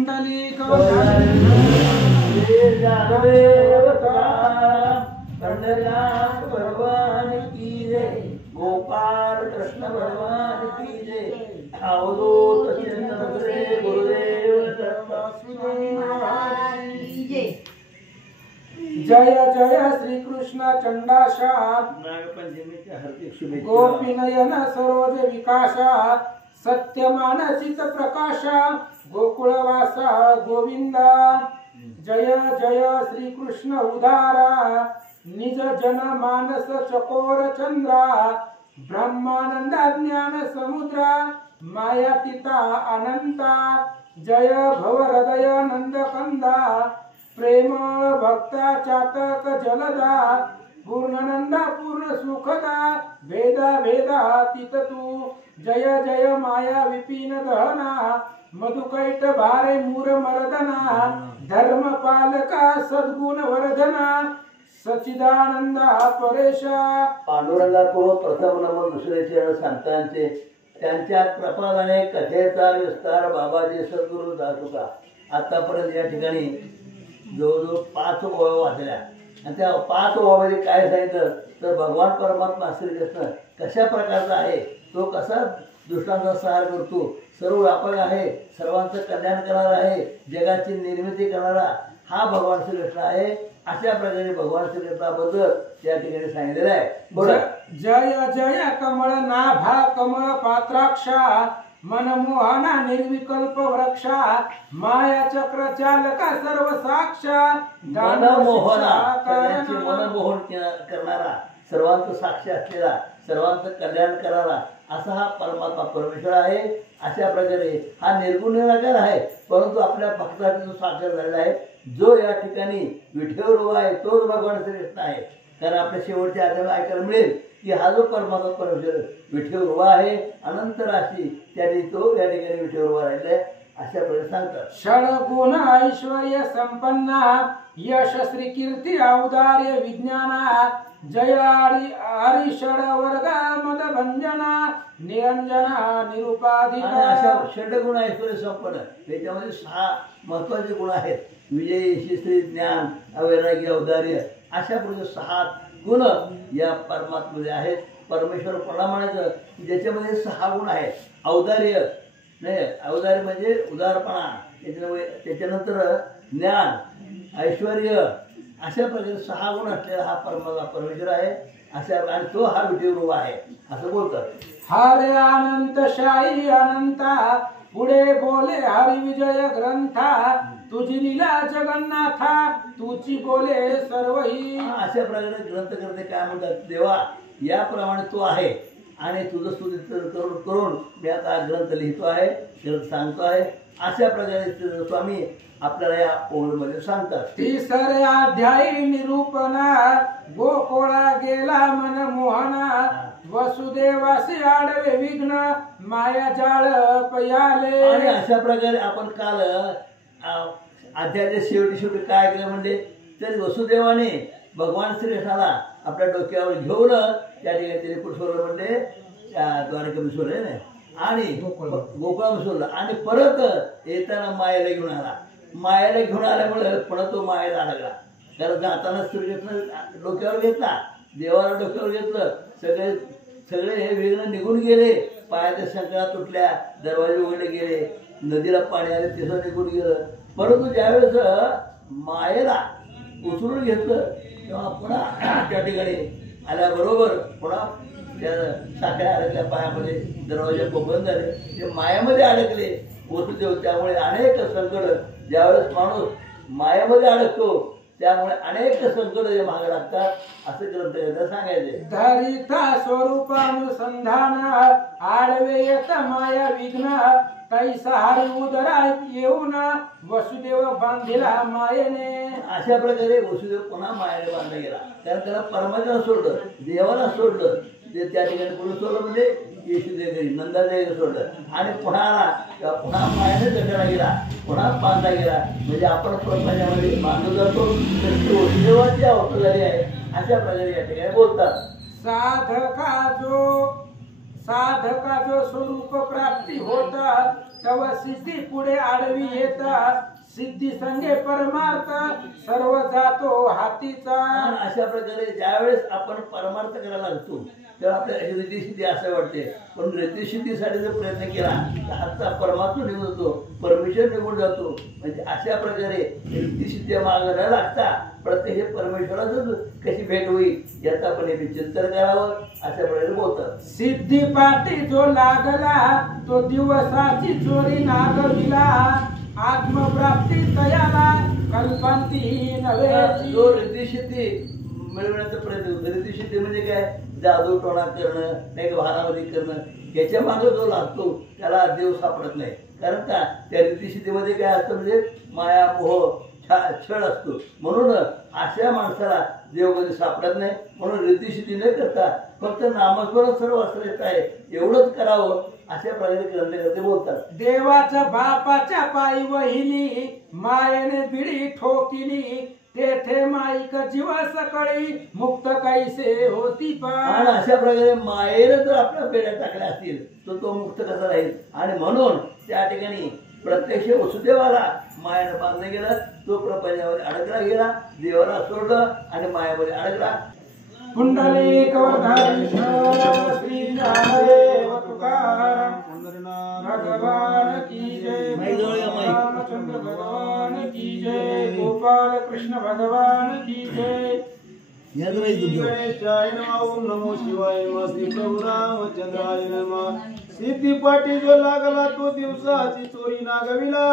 पुंडलिक भगवान की जय, गोपाल कृष्ण भगवान की जय, अवधूत चंद्र गुरुदेव दत्त की जय। जय जय श्री कृष्ण चंडाशा नागपंचमीच्या हार्दिक शुभेच्छा। गोपीनयन सरोज विकासा सत्य मानसित प्रकाशा गोकुळवासा गोविंदा। जय जय श्री कृष्ण उदारा निज जन मानस चकोर चंद्रा ब्रह्मानंद ज्ञान समुद्रा मायातीता अनंता। जय भव हृदय नंद कंदा प्रेम भक्ता चातक जलदा पूर्णनंदा पूर्ण सुखदा भेदा भेदातीत तू। जय जय माया विपिन दहना मधुकैट भारे मूर मर्दना धर्म पालका सद्गुण वर्धना सच्चिदानंदा परेशा। पांडुरंगाको प्रथम नमन दुसरे चरण संतांचे, त्यांच्या कृपाने कथेचा विस्तार बाबाजी सद्गुरू दासुका। आतापर्यंत या ठिकाणी जवळजवळ 5 ओव्या वाचल्या आणि त्या 5 ओव्यामध्ये काय सांगितलं तर भगवान परमात्मा श्रीकृष्ण कशा प्रकारचा आहे, तो कसा दुष्टांचा संहार करतो, सर्व व्यापक आहे, सर्वांचं कल्याण करणारा आहे, जगाची निर्मिती करणारा हा भगवान श्रीकृष्ण आहे। अशा प्रकारे भगवान श्रीकृष्णाबद्दल त्या ठिकाणी सांगितलेलं आहे। जय जय कमळ नाभा कमळ पात्राक्षा मनमोहना निर्विकल्प वृक्षा माया चक्र चालका सर्व साक्षा मनमोहना सगळ्यांचे मनमोहन करणारा, सर्वांचं साक्षी असलेला, सर्वांचं कल्याण करणारा असा हा परमात्मा परमेश्वर आहे। अशा प्रकारे हा निर्गुण निराकार आहे, परंतु आपल्या भक्ताचा जो साकार झालेला आहे, जो या ठिकाणी विठ्ठल उभा आहे तोच भगवान श्रीकृष्ण आहे। कारण आपल्या शेवटच्या आधाराला ऐकायला मिळेल की हा जो परमात्मा परमेश्वर विठ्ठल उभा आहे अनंत राशी, त्याने तो या ठिकाणी विठ्ठल उभा राहिलाय अशा प्रकारे सांगतात। षडगुण ऐश्वर्य संपन्ना यश श्री कीर्ती औदार्य विज्ञाना जय हरिषड वर्ग मद भंजना निरंजना निरुपाधिका। अशा षडगुण ऐश्वर्य संपन्न, त्याच्यामध्ये 6 महत्वाचे गुण आहेत। विजय श्री ज्ञान अवैराग्य औदार्य अशा प्रकारे 6 गुण या परमात्म्यामध्ये आहेत। परमेश्वर कोणा म्हणायचं की ज्याच्यामध्ये 6 गुण आहेत। औदार्य नाही, औदार्य म्हणजे उदारपणा, त्याच्यानंतर ज्ञान ऐश्वर्य अशा प्रकारे 6 गुण असलेला हा परमेश्वर आहे। अशा आणि तो हा विठ्ठल आहे असं बोलतात। हरे अनंत शाही अनंता पुढे बोले हरि विजय ग्रंथा तुझी लीला जगन्नाथा तुझी बोले सर्वही। अशा प्रकारे ग्रंथ करते काय म्हणतात, देवा याप्रमाणे तो आहे आणि तुझं स्तुती करून मी आता ग्रंथ लिहितो आहे, ग्रंथ सांगतो आहे। अशा प्रकारे स्वामी आपल्याला या ओळीमध्ये सांगतात। 3रे अध्यायी निरूपणा गोकुळा गेला मन मोहना वसुदेवासी आडवे विघ्न माया जाळ पयाले। आणि अशा प्रकारे आपण काल अध्यायाच्या शेवटी काय केलं म्हणजे तर वसुदेवाने भगवान श्रीकृष्णाला आपल्या डोक्यावर घेऊन त्या ठिकाणी त्याने पुरुषोल्ल म्हणजे द्वारकेमध्ये सोडले नाही आणि गोकुळामध्ये सोडलं आणि परत येताना मायेला घेऊन आला। मायेला घेऊन आल्यामुळे पुन्हा तो मायेला अडकला। कारण जाताना श्रीकृष्ण डोक्यावर घेतला, देवाला डोक्यावर घेतलं, सगळे हे विघ्न निघून गेले, पायाच्या संकळा तुटल्या, दरवाजे उघडले गेले, नदीला पाणी आले तिथं निघून गेलं। परंतु ज्यावेळेस मायेला उचलून घेतलं तेव्हा पुन्हा त्या ठिकाणी आल्याबरोबर पुन्हा त्या साखळ्या अडकल्या पायामध्ये, दरवाजे बंद झाले, ते मायामध्ये अडकले वसुदेव। त्यामुळे अनेक संकट ज्यावेळेस माणूस मायामध्ये अडकतो त्यामुळे अनेक संकट मागे लागतात असं ग्रंथ सांगायचे। धरिता स्वरूपानुसंधान आडवे येत माया विघ्न तैसा हरी उदरा येऊन वसुदेव बांधिला मायेने। अशा प्रकारे वसुदेव पुन्हा मायेने बांधला गेला, कारण त्याला परमात्म्याला सोडलं, देवाला सोडलं, ते त्या ठिकाणी पुढे सोडलं म्हणजे येशूदेव घरी नंदादेव सोडलं आणि पुन्हा आला, पुन्हा मायाने जगाला गेला, पुन्हा बांधला गेला। म्हणजे आपण परमात्म्यामध्ये बांधलो जातो तर वसुदेवाची अवस्था झाली आहे अशा प्रकारे या ठिकाणी बोलतात। साधका जो स्वरूप प्राप्ती होता तव सिद्धी पुढे आडवी येता सिद्धी संगे परमार्थ सर्व जातो हातीचा. आणि अशा प्रकारे ज्यावेळेस आपण परमार्थ करायला लागतो तेव्हा आपल्याला रिद्धिसिद्धी असं वाटते. पण रिद्धिसिद्धीसाठी जर प्रयत्न केला तर हातचा परमात्मा निघून जातो, परमेश्वर निघून जातो. म्हणजे अशा प्रकारे रिद्धिसिद्धी मागे न लागता प्रत्यक्ष परमेश्वराच कशी भेट होईल याचं आपण हे चिंतन करावं अशा प्रकारे बोलतात. सिद्धी पाठी जो लागला तो दिवसाची चोरी नागविला आत्मप्राप्ती तयाला कल्पांती नव्हे. जो रिद्धिसिद्धी मिळवण्याचा प्रयत्न, रिद्धिसिद्धी म्हणजे काय, जादू टोणा करणं नाही भारामध्ये करणं, याच्या मागे जो लागतो त्याला देव सापडत नाही. कारण का त्या रिद्धिसिद्धीमध्ये काय असतं म्हणजे माया मोह छळ असतो. म्हणून अशा माणसाला देव कधी सापडत नाही. म्हणून रिद्धिसिद्धी न करता फक्त नामस्मरण सर्व श्रेष्ठ आहे एवढंच करावं अशा प्रकारे ग्रंथकर्ते बोलतात. देवाच्या बापाच्या पायी वहिली मायेने बिडी ठोकिली तेथे माईक जीव सकळी मुक्त कैसे होती आणि अशा प्रकारे मायेने जर आपल्या बेड्या टाकल्या असतील तर तो मुक्त कसा राहील. आणि म्हणून त्या ठिकाणी प्रत्यक्ष वसुदेवाला मायानं बांधलं गेलं, तो प्रपंचामध्ये अडकला गेला, देवाला सोडलं आणि मायामध्ये अडकला. पुंडलिक वरधारी श्री ज्ञानदेव तुकाराम भगवान की जय, रामचंद्र भगवान की जय, गोपाल कृष्ण भगवान की जय. गणेशाय नमः. ओम नमो शिवाय नमः. श्री प्रभु रामचंद्राय नमः. सिद्धी पाठी जो लागला तो दिवसाची चोरी नागविला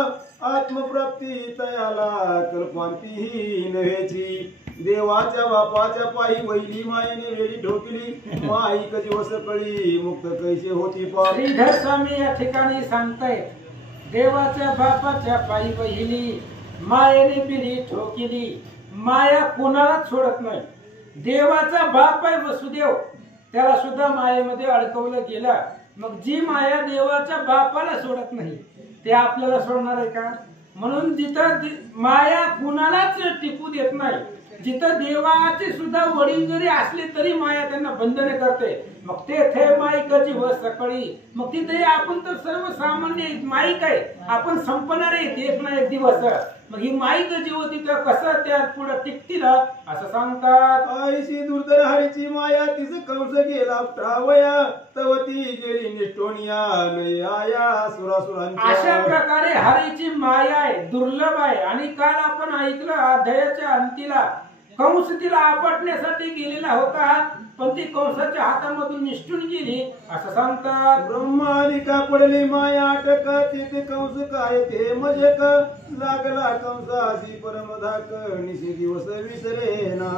आत्मप्राप्ती तयाला कल्पांती नव्हेची. देवाच्या बापाच्या पायी वैली मायेने वेळी ठोकली माई कधी वसकळी मुक्त कैसे होती पा. श्रीधर स्वामी या ठिकाणी सांगतायत देवाच्या बापाच्या पायी वहिली मायेने बिडी ठोकिली. माया कोणालाच सोडत नाही. देवाचा बाप आहे वसुदेव, त्याला सुद्धा मायेमध्ये अडकवलं गेलं. मग जी माया देवाच्या बापाला सोडत नाही ते आपल्याला सोडणार आहे का. म्हणून जिथं माया कुणालाच टिकू देत नाही, जिथं देवाचे सुद्धा वडील जरी असले तरी माया त्यांना बंधने करते. मग तेथे माईकाची व सकाळी, मग तिथे आपण तर सर्वसामान्य माईक आहे, आपण संपणार आहेत एक ना एक दिवस. मग ही माईक जी होती तर कसं त्या पुढे टिकतील असं सांगतात. आईशी दुर्धर हरीची माया तिचं कंस गेला ठावया तवती गेली निष्ठोनिया लय आया सुरासुरांच्या. अशा प्रकारे हरीची माया आहे, दुर्लभ आहे. आणि काल आपण ऐकलं अध्यायाच्या अंतीला कंस तिला आपटण्यासाठी गेलेला होता, पण ती कंसाच्या हातामधून निष्ठून गेली असं सांगतात. ब्रह्मादिका पडली माया अटक तिथे कंस काय ते मजेक लागला कंसासी परमधाक निशी दिवस विसरेना.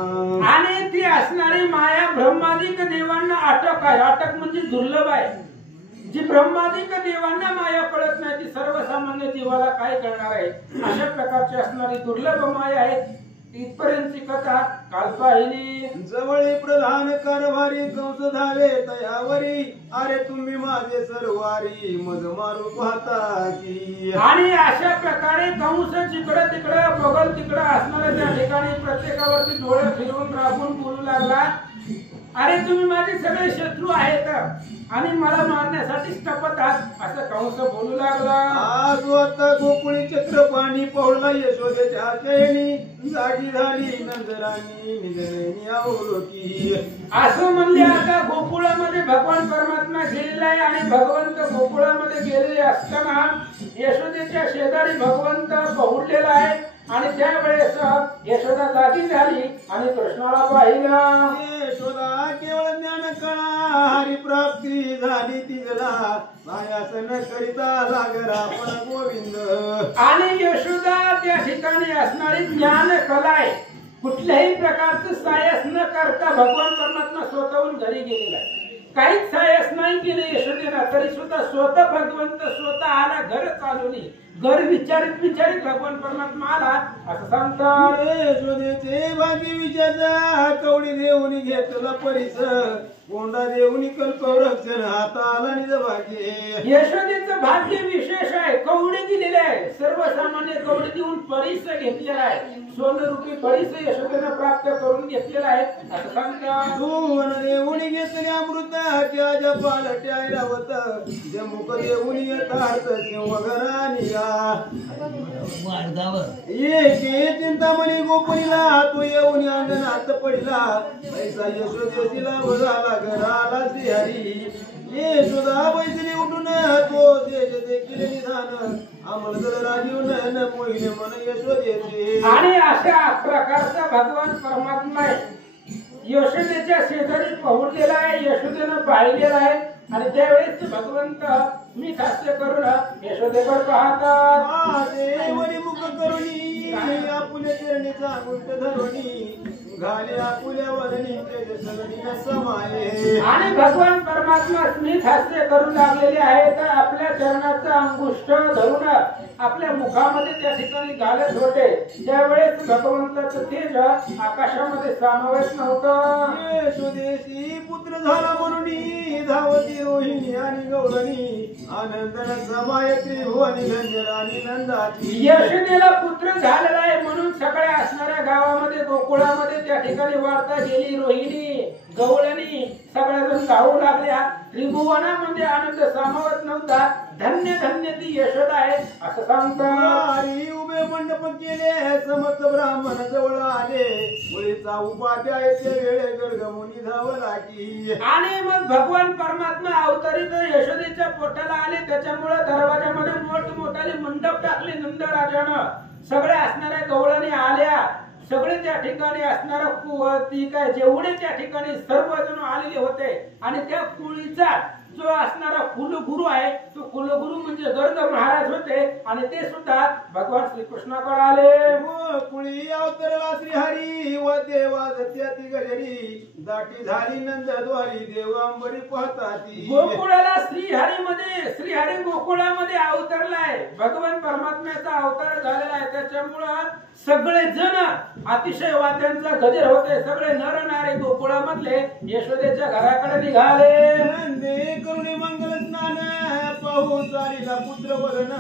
आणि ती असणारी माया ब्रह्मादिक देवांना अटक आहे. अटक म्हणजे दुर्लभ आहे. जी ब्रह्मादिक देवांना माया कळत नाही ती सर्वसामान्य जीवाला काय करणार आहे. अशा प्रकारची असणारी दुर्लभ माया आहे. इथपर्यंतची कथा काल पाहिली. जवळी प्रधान कारभारी कंस धावे तयावरी अरे तुम्ही माझे सरवारी मज मारू पाहता की. आणि अशा प्रकारे कंस जिकडं तिकडं बघल तिकडं असणाऱ्या त्या ठिकाणी प्रत्येकावरती डोळे फिरवून राबून बोलू लागला, अरे तुम्ही माझे सगळे शत्रू आहेत आणि मला मारण्यासाठी टपत आहात असं कंस बोलू लागला. आज आता गोकुळी चक्र पाणी पवळला यशोदेच्या चैनी जागी झाली नंदराणी निघणे अवलोकी. असं म्हणले आता गोकुळामध्ये भगवान परमात्मा गेलेला आहे आणि भगवंत गोकुळामध्ये गेलेले असताना यशोदेच्या शेजारी भगवंत पहुडलेला आहे. आणि त्यावेळेस यशोदा जागी झाली आणि कृष्णाला पाहिलं. यशोदा केवळ ज्ञान कळा हरी प्राप्ती झाली तिला मायास न करिता लागला पण गोविंद. आणि यशोदा त्या ठिकाणी असणारी ज्ञान कला आहे, कुठल्याही प्रकारचं सायस न करता भगवान परमात्मा स्वतःहून घरी गेलेला आहे. काहीच सायस नाही केले यशोदेला, तरी सुद्धा स्वतः भगवंत स्वतः आला घर चालवली. घर विचारित भगवान परमात्मा आला असं सांगतात. यशोदेचे भागी विचारला कवडी देऊन घेतला परिस कोंडा देऊन कल्पवृक्षण हाताला निज भाग्ये. यशोदेचं भाग्य विशेष आहे, कवडे दिलेले आहे. सर्वसामान्य कवडी देऊन परिस घेतलेला आहे, सोनरूपी परिस यशोदेनं प्राप्त करून घेतलेला आहे असं सांगतात. दोन देऊन घेतले अमृत त्या पालट्या रावत जे मुख देऊन येतात किंवा घरा निघा एक चिंतामणी गोपनीला तो येऊन अंगणात पडला पैसा यशोदेशीला बघाला घराला श्रीहरी यशोदा बैसली उठून तो तेज देखील निधान अमलदल राजीव नयन मोहिले मन यशोदेचे. आणि अशा प्रकारचा भगवान परमात्मा यशोदेच्या शेजारी पहुडलेला आहे, यशोदेनं पाहिलेला आहे. आणि त्यावेळेस भगवंत मी हास्य करून यशोदेवर पाहतात. देवनी मुख करुणी आपुल्या चरणीचा अंगुष्ठ धरुणी घाले आपुल्या वरणी तेज सगळी समाये. आणि भगवान परमात्मा स्मित हास्य करून लागलेले आहे, तर आपल्या चरणाचा अंगुष्ठ धरून आपल्या मुखामध्ये त्या ठिकाणी घालत होते. त्यावेळेस भगवंताचं तेज आकाशामध्ये सामावत नव्हतं. यशोदेशी पुत्र झाला म्हणून धावती रोहिणी आणि गौरणी आनंदन समाय त्रिभुवनी धन्यराणी नंदाची. यशोदेला पुत्र झालेला आहे म्हणून सगळ्या असणाऱ्या गावामध्ये गोकुळामध्ये त्या ठिकाणी वार्ता गेली. रोहिणी गवळणी सगळ्याजण गाऊ लागल्या. त्रिभुवनामध्ये आनंद सामावत नव्हता. धन्य धन्य ती यशोदा आहे असं सांगतात. उभे मंडप केले समस्त ब्राह्मण जवळ आले मुलीचा उपाध्याय ते वेळे गर्गमुनी धावला की. आणि मग भगवान परमात्मा अवतरित यशोदेच्या पोटाला आले. त्याच्यामुळे दरवाजामध्ये मोठमोठाले मंडप टाकले नंदराजानं. सगळ्या असणाऱ्या गवळणी आल्या. सगळे त्या ठिकाणी असणारा ती काय जेवढे त्या ठिकाणी सर्वजण आलेले होते. आणि त्या कुळीचा जो असणारा कुलगुरु आहे तो कुलगुरु म्हणजे गर्ग महाराज होते. आणि ते सुद्धा भगवान श्रीकृष्णाकडे आले. कुळी अवतरला श्रीहरी व देवाज त्याती गजरी दाटी झाली नंदद्वारी देवांबरी पाहताती. गोकुळाला श्रीहरी गोकुळामध्ये अवतरलाय. भगवान परमात्म्याचा अवतार झालेला आहे. त्याच्यामुळं सगळे जण अतिशय वाद्यांचा गजर होते. सगळे नर नारी गोकुळामधले यशोदेच्या घराकडे निघाले. नंदे करुणी मंगल स्नान पाहू चालीला पुत्र वरण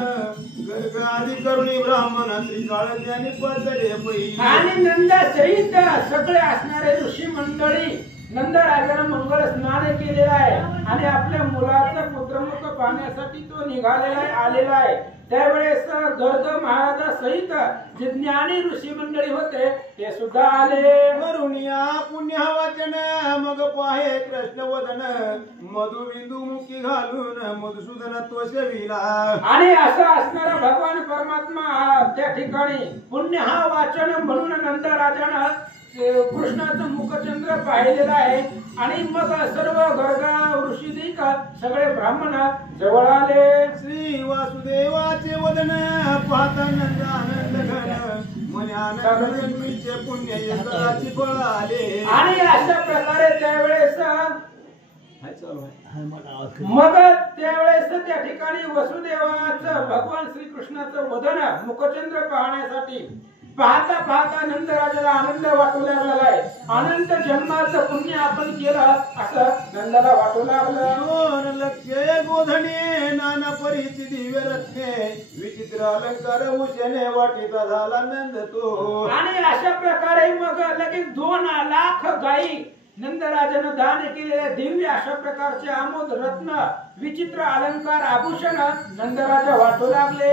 गर्ग आदी करुणी ब्राह्मण त्रिकाळ ज्ञानी पदरे पै. आणि नंदा सहित सगळे असणारे ऋषी मंडळी नंदराजानं मंगल स्नान केलेलं आहे. आणि आपल्या मुलाचं पुत्रमुख पाहण्यासाठी तो निघालेला आहे, आलेला आहे. त्यावेळेस गर्ग महाराजा सहित जे ज्ञानी ऋषी मंडळी होते ते सुद्धा आले. करुणिया पुण्य वाचन मग पाहे कृष्ण वदन मधु बिंदू मुखी घालून मधुसूदन तो सेविला. आणि असं असणारा भगवान परमात्मा त्या ठिकाणी पुण्य हा वाचन म्हणून नंदराजानं कृष्णाचं मुखचंद्र पाहिलेला आहे. आणि मग सर्व गर्ग ऋषी सगळे ब्राह्मण जवळ आले. श्री वासुदेवाचे वदन पाहता नंद आनंद घन मन आनंद पुण्य यशाची फळ आले. आणि अशा प्रकारे त्यावेळेस मग त्यावेळेस त्या ठिकाणी वसुदेवाचं भगवान श्रीकृष्णाचं वदन मुखचंद्र पाहण्यासाठी पाहता पाहता नंदराजाला आनंद वाटू लागला आहे. अनंत जन्माचं पुण्य आपण केलं असं नंदाला वाटू लागलं. लक्ष गोधने नाना परीची दिव्य रत्ने विचित्र अलंकार उशने वाटिता झाला नंद तो. आणि अशा प्रकारे मग लगेच 2 लाख गायी नंदराजानं दान केलेले दिव्य अशा प्रकारचे अमोद रत्न विचित्र अलंकार आभूषण नंदराजा वाटू लागले.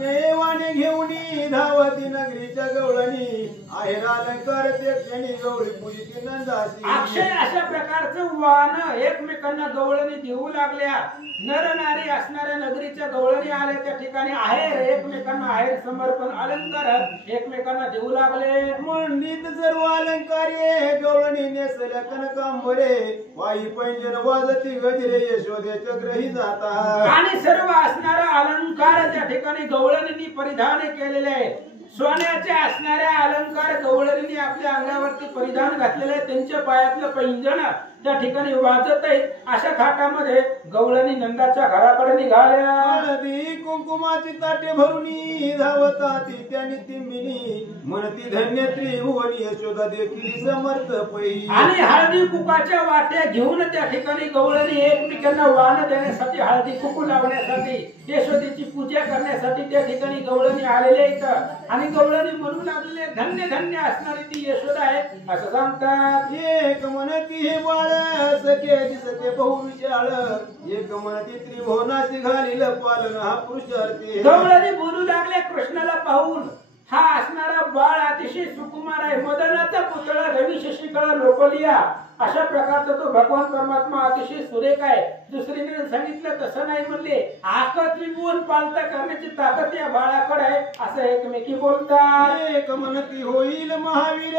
केवाने घेऊनी धावती नगरीच्या गवळणी आहेर अलंकार ते क्षणी गवळी पूजिती नंदासी. अक्षय अशा प्रकारचं वाहन एकमेकांना गवळणी देऊ लागल्या. नर नारी असणाऱ्या नगरीच्या गवळणी आल्या. त्या ठिकाणी आहेर एकमेकांना आहेर समर्पण अलंकार एकमेकांना देऊ लागले. मंडित सर्व अलंकारे गवळणी नेसल्या कनकांबरे वाई पैंजन वाजती गजरे यशोदे चक्रही जाता. आणि सर्व असणारा अलंकार त्या ठिकाणी गवळणींनी परिधान केलेले आहे. सोन्याच्या असणाऱ्या अलंकार गवळणीने आपल्या अंगावरती परिधान घातलेले आहे, त्यांच्या पायातलं पैंजण त्या ठिकाणी वाजत आहे. अशा थाटामध्ये गवळणी नंदाच्या घराकडे निघाल्या. हळदी कुंकुमाची ताटे भरुनी धावताती त्याने तिंबिनी म्हणती धन्य त्रिभुवनी यशोदा देखील समर्थ पै. आणि हळदी कुकाच्या वाट्या घेऊन त्या ठिकाणी गवळणी एकमेकांना वाण देण्यासाठी, हळदी कुकू लावण्यासाठी, यशोदेची पूजा करण्यासाठी त्या ठिकाणी गवळणी आलेले आहेत. आणि गवळणी म्हणू लागलेले धन्य धन्य असणारी ती यशोदा आहे असं सांगतात. एक म्हणती हे बाळ सखे दिसते बहु विशाळ एक म्हणती त्रिभुवनाची घालील पालन हा पुरुषार्थी. गवळणी बोलू लागले कृष्णाला पाहून हा असणारा बाळ अतिशय सुकुमार आहे, मदनाचा पुतळा रवी शशिकळा लोकलिया अशा प्रकारचा तो भगवान परमात्मा अतिशय सुरेख आहे. दुसरीने सांगितलं तसं नाही म्हणले, आका त्रिभुवन पालता करण्याची ताकद या बाळाकडे आहे असं एकमेकी बोलतात. एक म्हणती होईल महावीर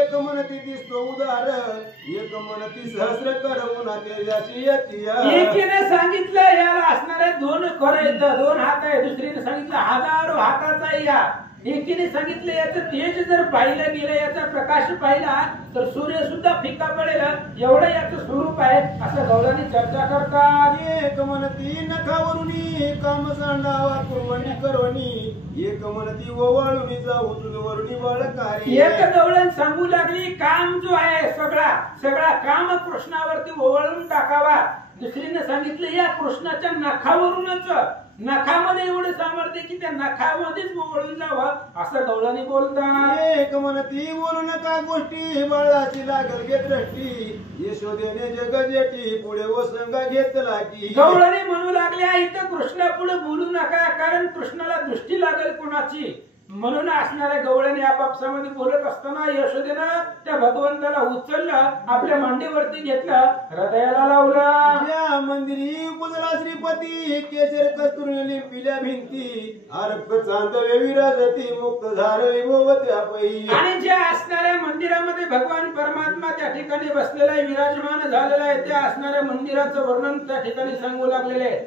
एक म्हणती दिसतो उदार एक म्हणती सहस्र करवून तेजाची यती. एकीने सांगितलं याला असणारे 2 कर आहेत, 2 हात आहे. दुसरीने सांगितलं हजारो हाताचा या. एकीने सांगितलं याचं तेज जर पाहिलं गेलं, याचा प्रकाश पाहिला तर सूर्य सुद्धा फिका पडेल एवढं याचं स्वरूप आहे असं गवळणी चर्चा करतात. एक म्हणती नखावरुनी काम सांडावा कुरवणी करवणी एक म्हणती ओवाळूनी जाऊ तुझवरुनी बळकारी. एक गवळण सांगू लागली काम जो आहे सगळा काम कृष्णावरती ओवाळून टाकावा. दुसरीने सांगितलं या कृष्णाच्या नखावरूनच, नखामध्ये एवढं सामर्थ्य की त्या नखामध्येच ओवाळून जावं असं गवळणी बोलतात. एक म्हणती बोलू नका गोष्टी बाळाची लागल घे दृष्टी यशोदेने जग जेठी पुढे वसंगा घेतला की. गवळणी म्हणू लागल्या इथं कृष्णा पुढे बोलू नका कारण कृष्णाला दृष्टी लागेल कोणाची. म्हणून असणाऱ्या गवळणी आपापसामध्ये बोलत असताना यशोदेनं त्या भगवंताला उचललं, आपल्या मांडीवरती घेतलं, हृदयाला लावलं. या मंदिरी पुजला श्रीपती केशर कस्तुरी पिल्या भिंती आरक्त चांदवे विराजती मुक्त धारळी भोवत्या पै. आणि ज्या असणाऱ्या मंदिरामध्ये भगवान परमात्मा त्या ठिकाणी बसलेला आहे, विराजमान झालेला आहे, त्या असणाऱ्या मंदिराचं वर्णन त्या ठिकाणी सांगू लागलेले आहे.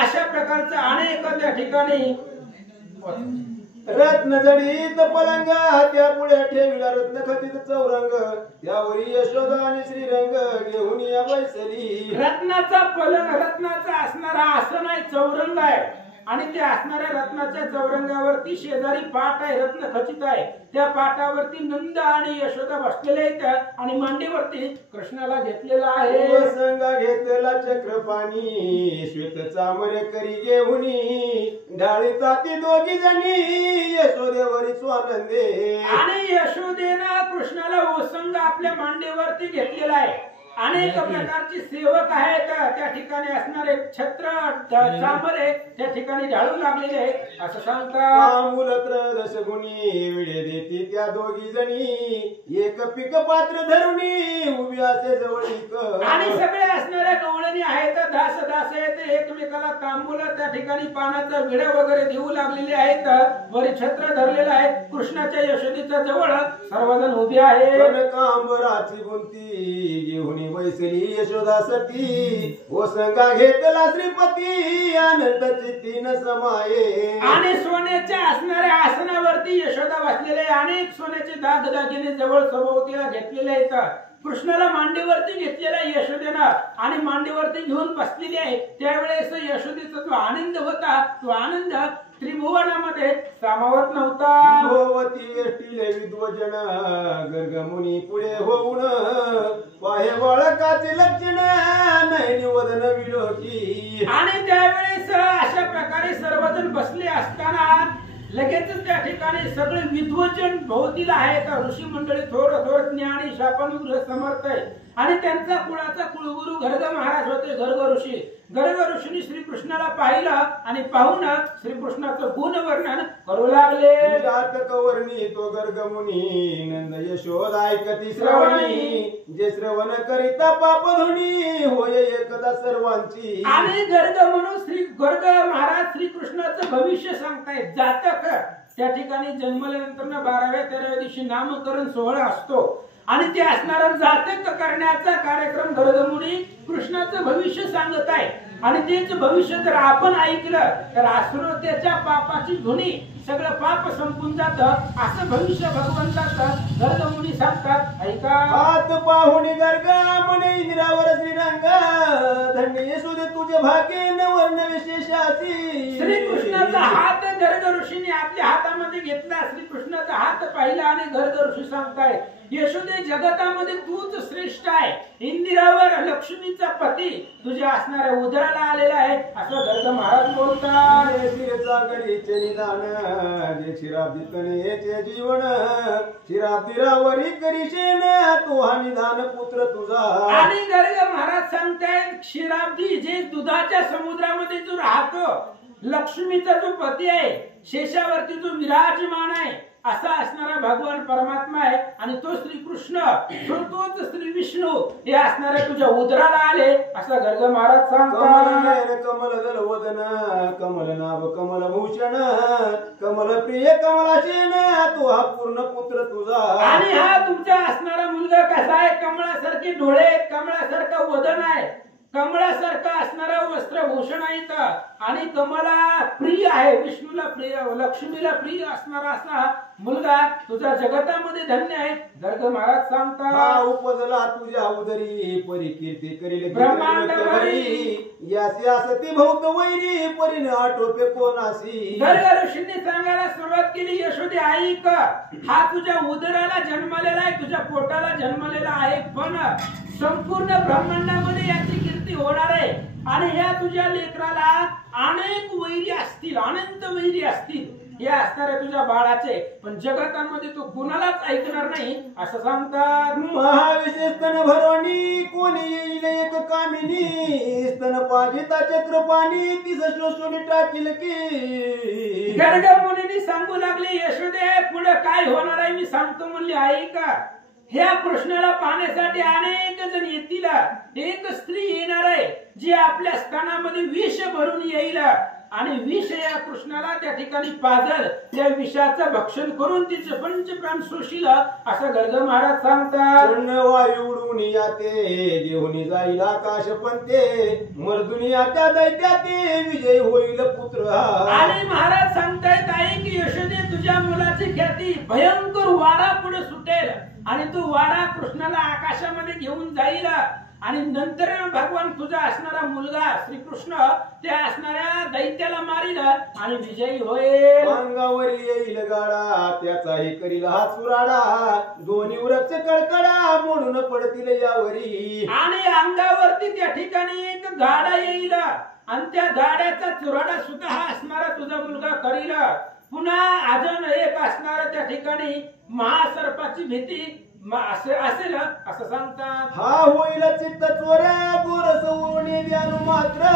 अशा प्रकारचं अनेक त्या ठिकाणी रत्न जडीत पलंग त्या पुढे ठेविला रत्न खचित चौरंग त्यावरी यशोदा आणि श्रीरंग घेऊन या बैसली. रत्नाचा पलंग, रत्नाचा असणारा आसन आहे, चौरंग आहे. आणि त्या असणाऱ्या रत्नाच्या चौरंगावरती शेजारी पाट आहे, रत्न खचित आहे. त्या पाटावरती नंद आणि यशोदा बसलेले आहेत आणि मांडीवरती कृष्णाला घेतलेला आहे. संगा घेतला चक्रपाणी श्वेत चामरे करी घेऊनी ढाळीता ती दोघी जणी यशोदेवरी स्वानंदे. आणि यशोदेनं कृष्णाला ओसंग आपल्या मांडीवरती घेतलेला आहे. अनेक प्रकारची सेवक आहेत त्या ठिकाणी असणारे छत्र चामरे त्या ठिकाणी ढाळू लागलेले असं सांगतात. मूलत्र दशगुणी विडे देती त्या दोघी जणी एक पीक पात्र धरुणी उभी असे जवळीक. आणि सगळे असणाऱ्या गवळणी आहेत, दास आहेत, एकमेकाला तांबूल त्या ठिकाणी पानाचा विडा वगैरे देऊ लागलेले आहेत. वरी छत्र धरलेलं आहे. कृष्णाच्या यशोदेच्या जवळ सर्वजण उभे आहेत. कनकांबराची बुंती घेऊन बैसली यशोदा सती ओसंगा घेतला श्रीपती आनंद चित्तीन समाये. आणि सोन्याच्या असणाऱ्या आसनावरती यशोदा बसलेले, अनेक सोन्याचे दागदागिने जवळ सभोवतीला घेतलेले आहेत. कृष्णाला मांडीवरती घेतलेला यशोदेनं आणि मांडीवरती घेऊन बसलेली आहे. त्यावेळेस यशोदेचा जो आनंद होता तो आनंद त्रिभुवनामध्ये सामावत नव्हता. भोवती वेष्टीले विद्वजन गर्गमुनी पुढे होऊन पाहे बाळकाचे लक्षण नाही वदन विलोकी. आणि त्यावेळेस अशा प्रकारे सर्वजण बसले असताना लगेचच त्या ठिकाणी सगळे विद्वजन भोवतीला आहेत. ऋषी मंडळी थोर थोर ज्ञानी शापनुग्रह समर्थ आहे. आणि त्यांचा कुळाचा कुलगुरु गर्ग महाराज होते, गर्ग ऋषी. गर्ग ऋषींनी श्रीकृष्णाला पाहिलं आणि पाहून श्रीकृष्णाचं गुण वर्णन करू लागले. वर्णी तो गर्ग मुनी नंद यशोद ऐकती श्रवणी जे श्रवण करिता पाप धुनी होय एकदा सर्वांची. आणि गर्ग म्हणून गर्ग महाराज श्रीकृष्णाचं भविष्य सांगतायत. जातक त्या ठिकाणी जन्मल्यानंतर 12व्या-13व्या दिवशी नामकरण सोहळा असतो आणि ते असणारा जातक करण्याचा कार्यक्रम गर्गमुनी कृष्णाचं भविष्य सांगत आहे. आणि तेच भविष्य जर आपण ऐकलं तर असुरतेच्या पापाची धुनी सगळं पाप संपून जातं असं भविष्य भगवंताचं गर्गमुनी सांगतात. ऐका. हात पाहुणी गर्ग म्हणे इंद्रावर श्रीरंग धन्य येसुदे तुझे भाग्य वर्ण विशेषाची. श्रीकृष्णाचा हात गर्ग ऋषीने आपल्या हातामध्ये घेतला. श्रीकृष्णाचा हात पाहिला आणि गर्ग ऋषी सांगताय यशोदे जगतामध्ये तूच श्रेष्ठ आहे. इंदिरावर लक्ष्मीचा पती तुझ्या असणाऱ्या उदराला आलेला आहे असं गर्ग महाराज बोलतात. शिरसागरीचे निदान जे क्षीराब्दीतनेचे जीवन क्षीराब्दीरावरी करीशेन तो हा निदान पुत्र तुझा. आणि गर्ग महाराज सांगतायत क्षीराब्दी जे दुधाच्या समुद्रामध्ये जो राहतो लक्ष्मीचा जो पती आहे शेषावरती जो विराजमान आहे असा असणारा भगवान परमात्मा आहे आणि तो श्रीकृष्ण तोच श्री विष्णू हे असणाऱ्या तुझ्या उदराला आले असं गर्ग महाराज सांगतात. कमल दलवदन कमल नाभ कमल भूषण कमल प्रिय कमलाशेन तो हा पूर्ण पुत्र तुझा. आणि हा तुमचा असणारा मुलगा कसा आहे कमळासारखे डोळे कमळासारखं वदन आहे कमळासारखं असणारं वस्त्रभूषण आहे आणि कमला प्रिय आहे विष्णूला प्रिय लक्ष्मीला प्रिय असणारा असा मुलगा तुझा जगतामध्ये धन्य आहे. गर्ग महाराज सांगतात. उपजला तुझ्या उदरी परी कीर्ती करील ब्रह्मांड यासी असती भौत वैरी परीने आटोपे कोणासी. गर्ग ऋषींनी सांगायला सुरुवात केली यशोदे ऐक हा तुझ्या उदराला जन्मलेला आहे तुझ्या पोटाला जन्मलेला आहे पण संपूर्ण ब्रह्मांडामध्ये याची कीर्ती होणार आहे आणि ह्या तुझ्या लेकराला अनेक वैरी असतील अनंत वैरी असतील हे असणारे तुझ्या बाळाचे पण जगतामध्ये तो कुणालाच ऐकणार नाही असं सांगतात. महाविशेष स्तन भरवणी कोणी येईल एक कामिनी स्तन पाजिता चक्रपाणी तिस श्लोशोनी टाकील की. गर्ग मुनींनी सांगू लागले यशोदे पुढे काय होणार आहे मी सांगतो म्हणले ऐका. ह्या कृष्णाला पाहण्यासाठी अनेक जण येतील एक स्त्री येणार आहे जी आपल्या स्तनामध्ये विष भरून येईल आणि विष या कृष्णाला त्या ठिकाणी पाजल त्या विषाचं भक्षण करून तिचं पंचप्राण शोषील असं गर्ग महाराज सांगतात. वायू उडून याते देहुनी जाईल आकाश पंते मर्दुनी त्या दैत्याते विजय होईल पुत्र. आणि महाराज सांगतायत आहे की यशोदे तुझ्या मुलाची ख्याती भयंकर वारा पुढे सुटेल आणि तो वारा कृष्णाला आकाशामध्ये घेऊन जाईल आणि नंतर भगवान तुझा असणारा मुलगा श्रीकृष्ण त्या असणाऱ्या दैत्याला मारील आणि विजयी होईल. अंगावर येईल गाडा त्याचाही करील हा चुराडा दोन्ही वृक्ष कडकडा मोडून पडतील यावरी. आणि अंगावरती त्या ठिकाणी एक गाडा येईल आणि त्या गाड्याचा चुराडा सुद्धा हा असणारा तुझा मुलगा करील. पुन्हा अजून एक असणारा त्या ठिकाणी महासर्पाची भीती असेल असं सांगतात. हा होईल चित्त चोऱ्या गोरस उरणे द्यानु मात्र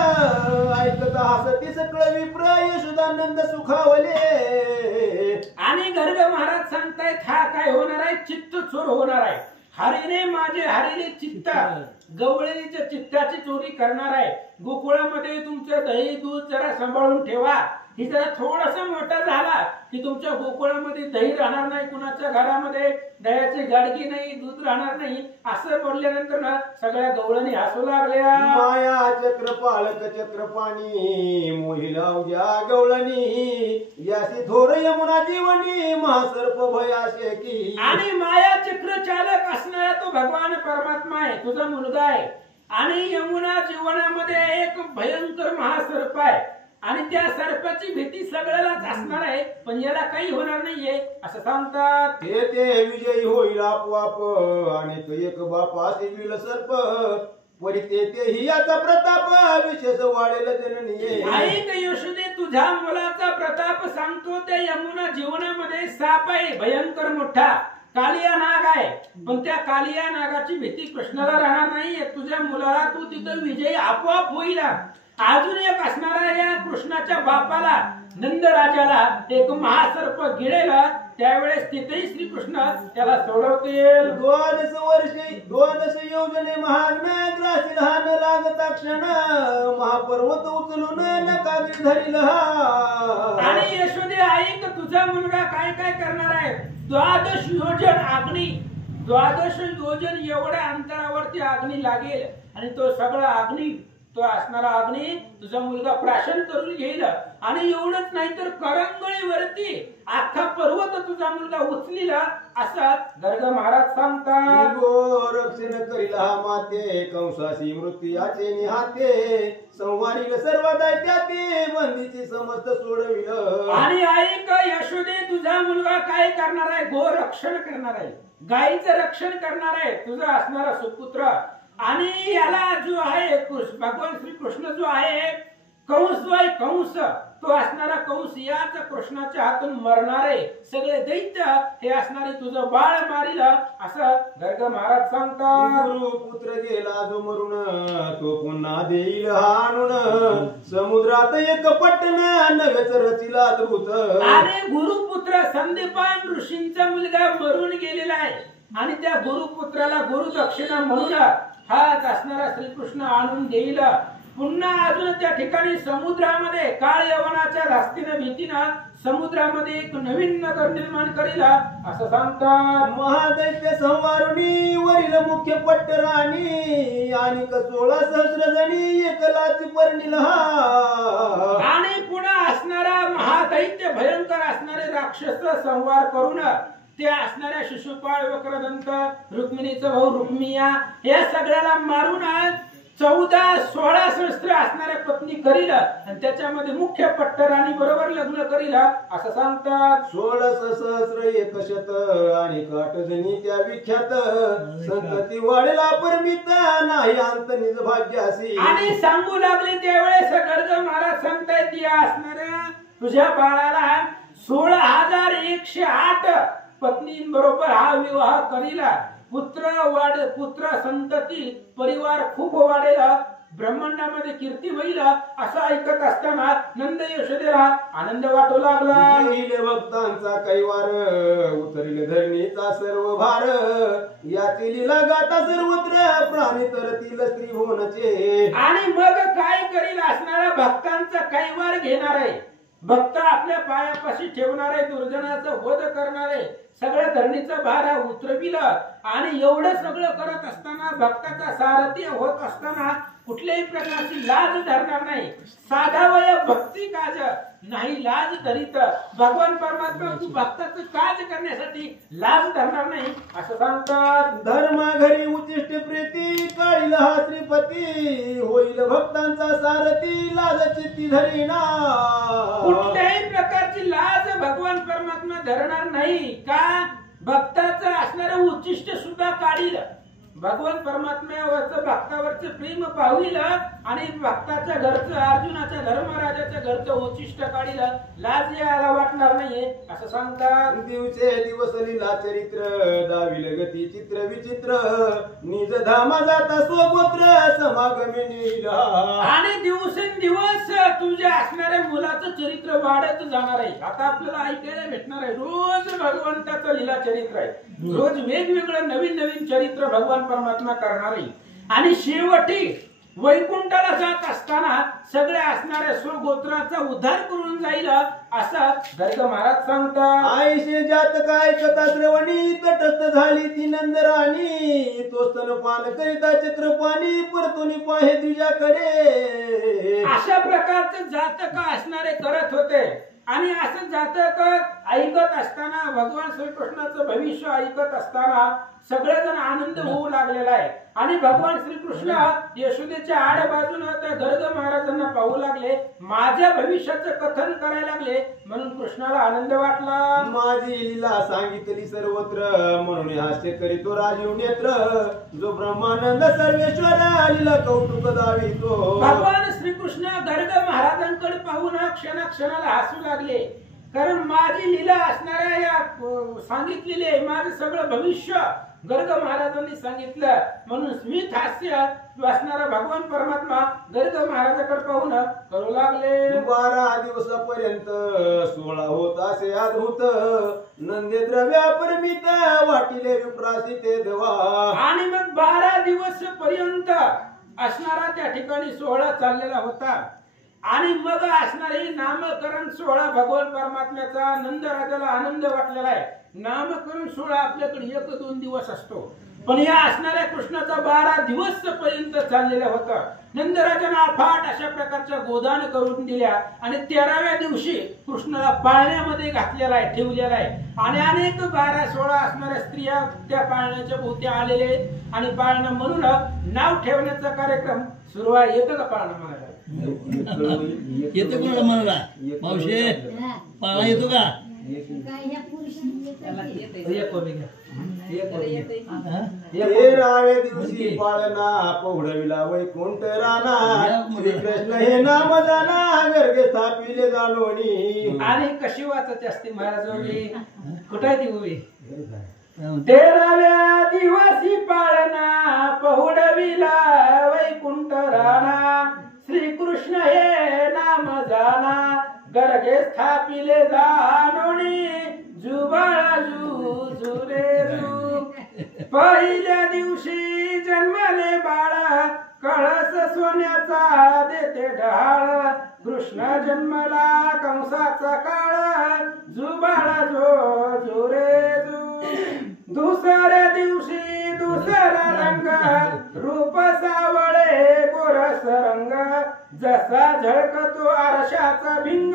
ऐकत हसती सकळ विप्र यशोदानंद सुखावले. आणि गर्ग महाराज सांगतायत हा काय होणार आहे चित्त चोर होणार आहे. हरीने माझे हरीने चित्त गवळणीच्या चित्ताची चोरी करणार आहे. गोकुळामध्ये तुमचं दही दूध जरा सांभाळून ठेवा. ही जरा थोडासा मोठा झाला की तुमच्या गोकुळामध्ये दही राहणार नाही कुणाच्या घरामध्ये दह्याची गाडगी नाही दूध राहणार नाही असं बोलल्यानंतर ना सगळ्या गवळणी हसू लागल्या. माया चक्र पालक चक्रपाणी मोहिला उद्या गवळणी यासी थोर यमुना जीवनी महासर्प भयाशे की. आणि माया चक्र चालक असणारा तो भगवान परमात्मा आहे तुझा मुलगा आहे आणि यमुना जीवनामध्ये एक भयंकर महासर्प आहे आणि त्या सर्पाची भीती सगळ्यालाच असणार आहे पण याला काही होणार नाहीये असं सांगतात. ते विजयी होईल आपोआप आणि एक बापा शिविल सर्प परिते ही याचा प्रताप विशेष वाढेल जननी. ऐक यशोदे तुझ्या मुलाचा प्रताप सांगतो त्या यमुना जीवनामध्ये साप आहे भयंकर मोठा कालिया नाग आहे पण त्या कालिया नागाची भीती कृष्णाला राहणार नाही. तुझ्या मुलाला तू तिथं विजयी आपोआप होईल. अजून एक असणारा या कृष्णाच्या बापाला नंद राजाला एक महासर्प गिळेल त्यावेळेस तिथेही श्रीकृष्ण त्याला सोडवतील. द्वादश योजने महाग्न ग्रासील हा न लागता क्षण महापर्वत उचलून नकाग्री धरील. आणि यशोदे ऐक तुझा मुलगा काय काय करणार आहे. द्वादश योजन अग्नी 12 योजन एवढ्या अंतरावरती अग्नी लागेल आणि तो सगळा अग्नी तो असणारा अग्नी तुझा मुलगा प्राशन करून घेईल आणि एवढंच नाही तर करंगळीवरती अख्खा पर्वत तुझा मुलगा उचलीला असा गर्ग महाराज सांगतात. रक्षण करील हा माते कंसाशी मृत्यूचे निहाते संवारील सर्व दैत्याते बंदीची समस्त सोडविल. आणि ऐक यशोदे तुझा मुलगा काय करणार आहे? गो रक्षण करणार आहे, गायीचं रक्षण करणार आहे तुझा असणारा सुपुत्र. आणि याला जो आहे भगवान श्री कृष्ण जो आहे कंस जो आहे कंस तो असणारा कंस याच कृष्णाच्या हातून मरणारे सगळे दैत्य हे असणारे तुझं बाळ मारील असं गर्ग महाराज सांगतात. गुरुपुत्र गेला जो मरून तो पुन्हा देईल हाणून समुद्रात एक पट्टण नव्याच रचिला द्रुत. आणि गुरुपुत्र संदीपान ऋषींचा मुलगा मरून गेलेला आहे आणि त्या गुरुपुत्राला गुरुदक्षिणा म्हणून हाच असणारा श्रीकृष्ण आणून देईल. पुन्हा अजून त्या ठिकाणी समुद्रामध्ये काळ यवनाच्या धास्तीनं भीतीनं समुद्रामध्ये एक नवीन नगर निर्माण करील असं सांगतात. महादैत्य संवारुणी वरील मुख्य पट्टराणी आणि 16 सहस्र जणी एकलाची पर्णिल. आणि पुन्हा असणारा महादैत्य भयंकर असणारे राक्षस संवार करून ते असणाऱ्या शिशुपाळ वक्रदंत रुक्मिणीचा भाऊ रुक्मिया या सगळ्याला मारून 14-16 सहस्त्र असणाऱ्या पत्नी करील आणि त्याच्यामध्ये मुख्य पट्टराणी बरोबर लग्न करील असं सांगतात. 16 सहस्र 100 आणि 8 जणी त्या विख्यात संतती वाढला परमित नाही अंत निज भाग्यासी. आणि सांगू लागले त्यावेळेस गर्ग महाराज सांगतायत या असणाऱ्या तुझ्या बाळाला 16,108 पत्नींबरोबर हा विवाह करीला. पुत्र संतती परिवार खूप वाढेल, ब्रह्मांडामध्ये कीर्ती होईल असं ऐकत असताना नंद यशोदेला आनंद वाटू लागला. भक्तांचा कैवार उतरिल धरणीचा सर्व भार याची लीला गाता सर्वत्र प्राणी तरतील स्त्री भुवनाचे. आणि मग काय करील असणारा भक्तांचा कैवार घेणार आहे, भक्त आपल्या पायापाशी ठेवणार आहे, दुर्जनाचा वध करणार आहे, सगळ्या धरणीचा भार उतरविल. आणि एवढं सगळं करत असताना भक्ताचा सारथी होत असताना कुठल्याही प्रकारची लाज धरणार नाही. साधा वय भक्ती काज नाही लाज धरीत. भगवान परमात्मा तू भक्ताचं काज करण्यासाठी लाज धरणार नाही असं सांगतात. धर्मा घरी उचिष्ट प्रीती काळील हा श्रीपती होईल भक्तांचा सारथी लाज चित्ती धरीना. कुठल्याही प्रकारची लाज भगवान परमात्मा धरणार नाही का? भक्ताचं असणारं उच्चिष्ट सुद्धा काढील. भगवान परमात्म्यावरचं भक्तावरचं प्रेम पाहिल आणि भक्ताच्या घरचं अर्जुनाच्या धर्मराजाच्या घरचं उच्चिष्ट काढील. लाज याला वाटणार नाहीये असं सांगतात. दिवसे दिवस लीला चरित्र दाविल गती चित्र विचित्र निज धामा जाता स्वगोत्र समागमे नीला. आणि दिवसेंदिवस तुझ्या असणाऱ्या मुलाचं चरित्र वाढत जाणार आहे. आता आपल्याला ऐकायला भेटणार आहे रोज भगवंताचं लीला चरित्र आहे, रोज वेगवेगळं नवीन नवीन चरित्र भगवान परमात्मा करणार आहे. आणि शेवटी वैकुंठाला जात असताना सगळ्या असणाऱ्या स्वगोत्राचा उद्धार करून जाईल असं गर्ग महाराज सांगतात. आईशे जात काय कथा श्रवणी तटस्थ झाली ती नंदराणी तो स्तनपान करिता चक्रपाणी परतुनी पाहे तुझ्याकडे. अशा प्रकारचं जातक असणारे करत होते. आणि असं जातक ऐकत असताना भगवान श्रीकृष्णाचं भविष्य ऐकत असताना सगळेजण आनंद होऊ लागलेला आहे. आणि भगवान श्रीकृष्ण यशोदेच्या आड बाजूने त्या गर्ग महाराजांना पाहू लागले, माझ्या भविष्याचं कथन करायला लागले. म्हणून कृष्णाला आनंद वाटला. माझी लीला सांगितली सर्वत्र म्हणून हास्य करीतो राजीव नेत्र जो ब्रह्मानंद सर्वेश्वर लीला कौतुक दावितो. भगवान श्रीकृष्ण गर्ग महाराजांकडे पाहून क्षणाला हसू लागले. कारण माझी लीला असणाऱ्या या सांगितलेली आहे, माझं सगळं भविष्य गर्ग महाराजांनी सांगितलं. म्हणून स्मित हास्य असणारा भगवान परमात्मा गर्ग महाराजाकडे पाहून करू लागले. 12 दिवसापर्यंत 16 होत असे अद्भुत नंदे द्रव्या परमित वाटिले विप्रासी ते देवा. आणि मग 12 दिवस पर्यंत असणारा त्या ठिकाणी सोहळा चाललेला होता. आणि मग असणारे नामकरण सोहळा भगवान परमात्म्याचा नंद राजाला आनंद वाटलेला आहे. नामकरण सोहळा आपल्याकडे 1-2 दिवस असतो. पण या असणाऱ्या कृष्णाचा 12 दिवस पर्यंत चाललेला होता. नंदराजाने अफाट अशा प्रकारच्या गोदान करून दिल्या आणि 13व्या दिवशी कृष्णाला पाळण्यामध्ये घातलेला आहे, ठेवलेला आहे. आणि अनेक 12-16 असणाऱ्या स्त्रिया त्या पाळण्याच्या भोवती आलेले आहेत आणि पाळणं म्हणून नाव ठेवण्याचा कार्यक्रम सुरू आहे. येतं का पाळणं म्हणायला? येतो कोणाला म्हणाला? मावशे पाळणा येतो का? तेराव्या दिवशी पाळणा पहुडविला वैकुंठ राणा श्रीकृष्ण हे नाम जाना गर्गे स्थापिले जाणोनी. आणि कशी वाचत असते महाराज उभी कुठे ती उभी? 13व्या दिवशी पाळणा पहुडविला वैकुंठ राणा श्रीकृष्ण हे नाम जाना गर्गे स्थापिले जाणोनी जुबाळा जुरे जू. पहिल्या दिवशी जन्मले बाळा कळस सोन्याचा देते ढाळ कृष्ण जन्मला कंसाचा काळ जुबाळा जुरे जू. दुसऱ्या दिवशी दुसरा रंग रूप सावळे गोरस रंग जसा झळकतो आरशाचा भिंग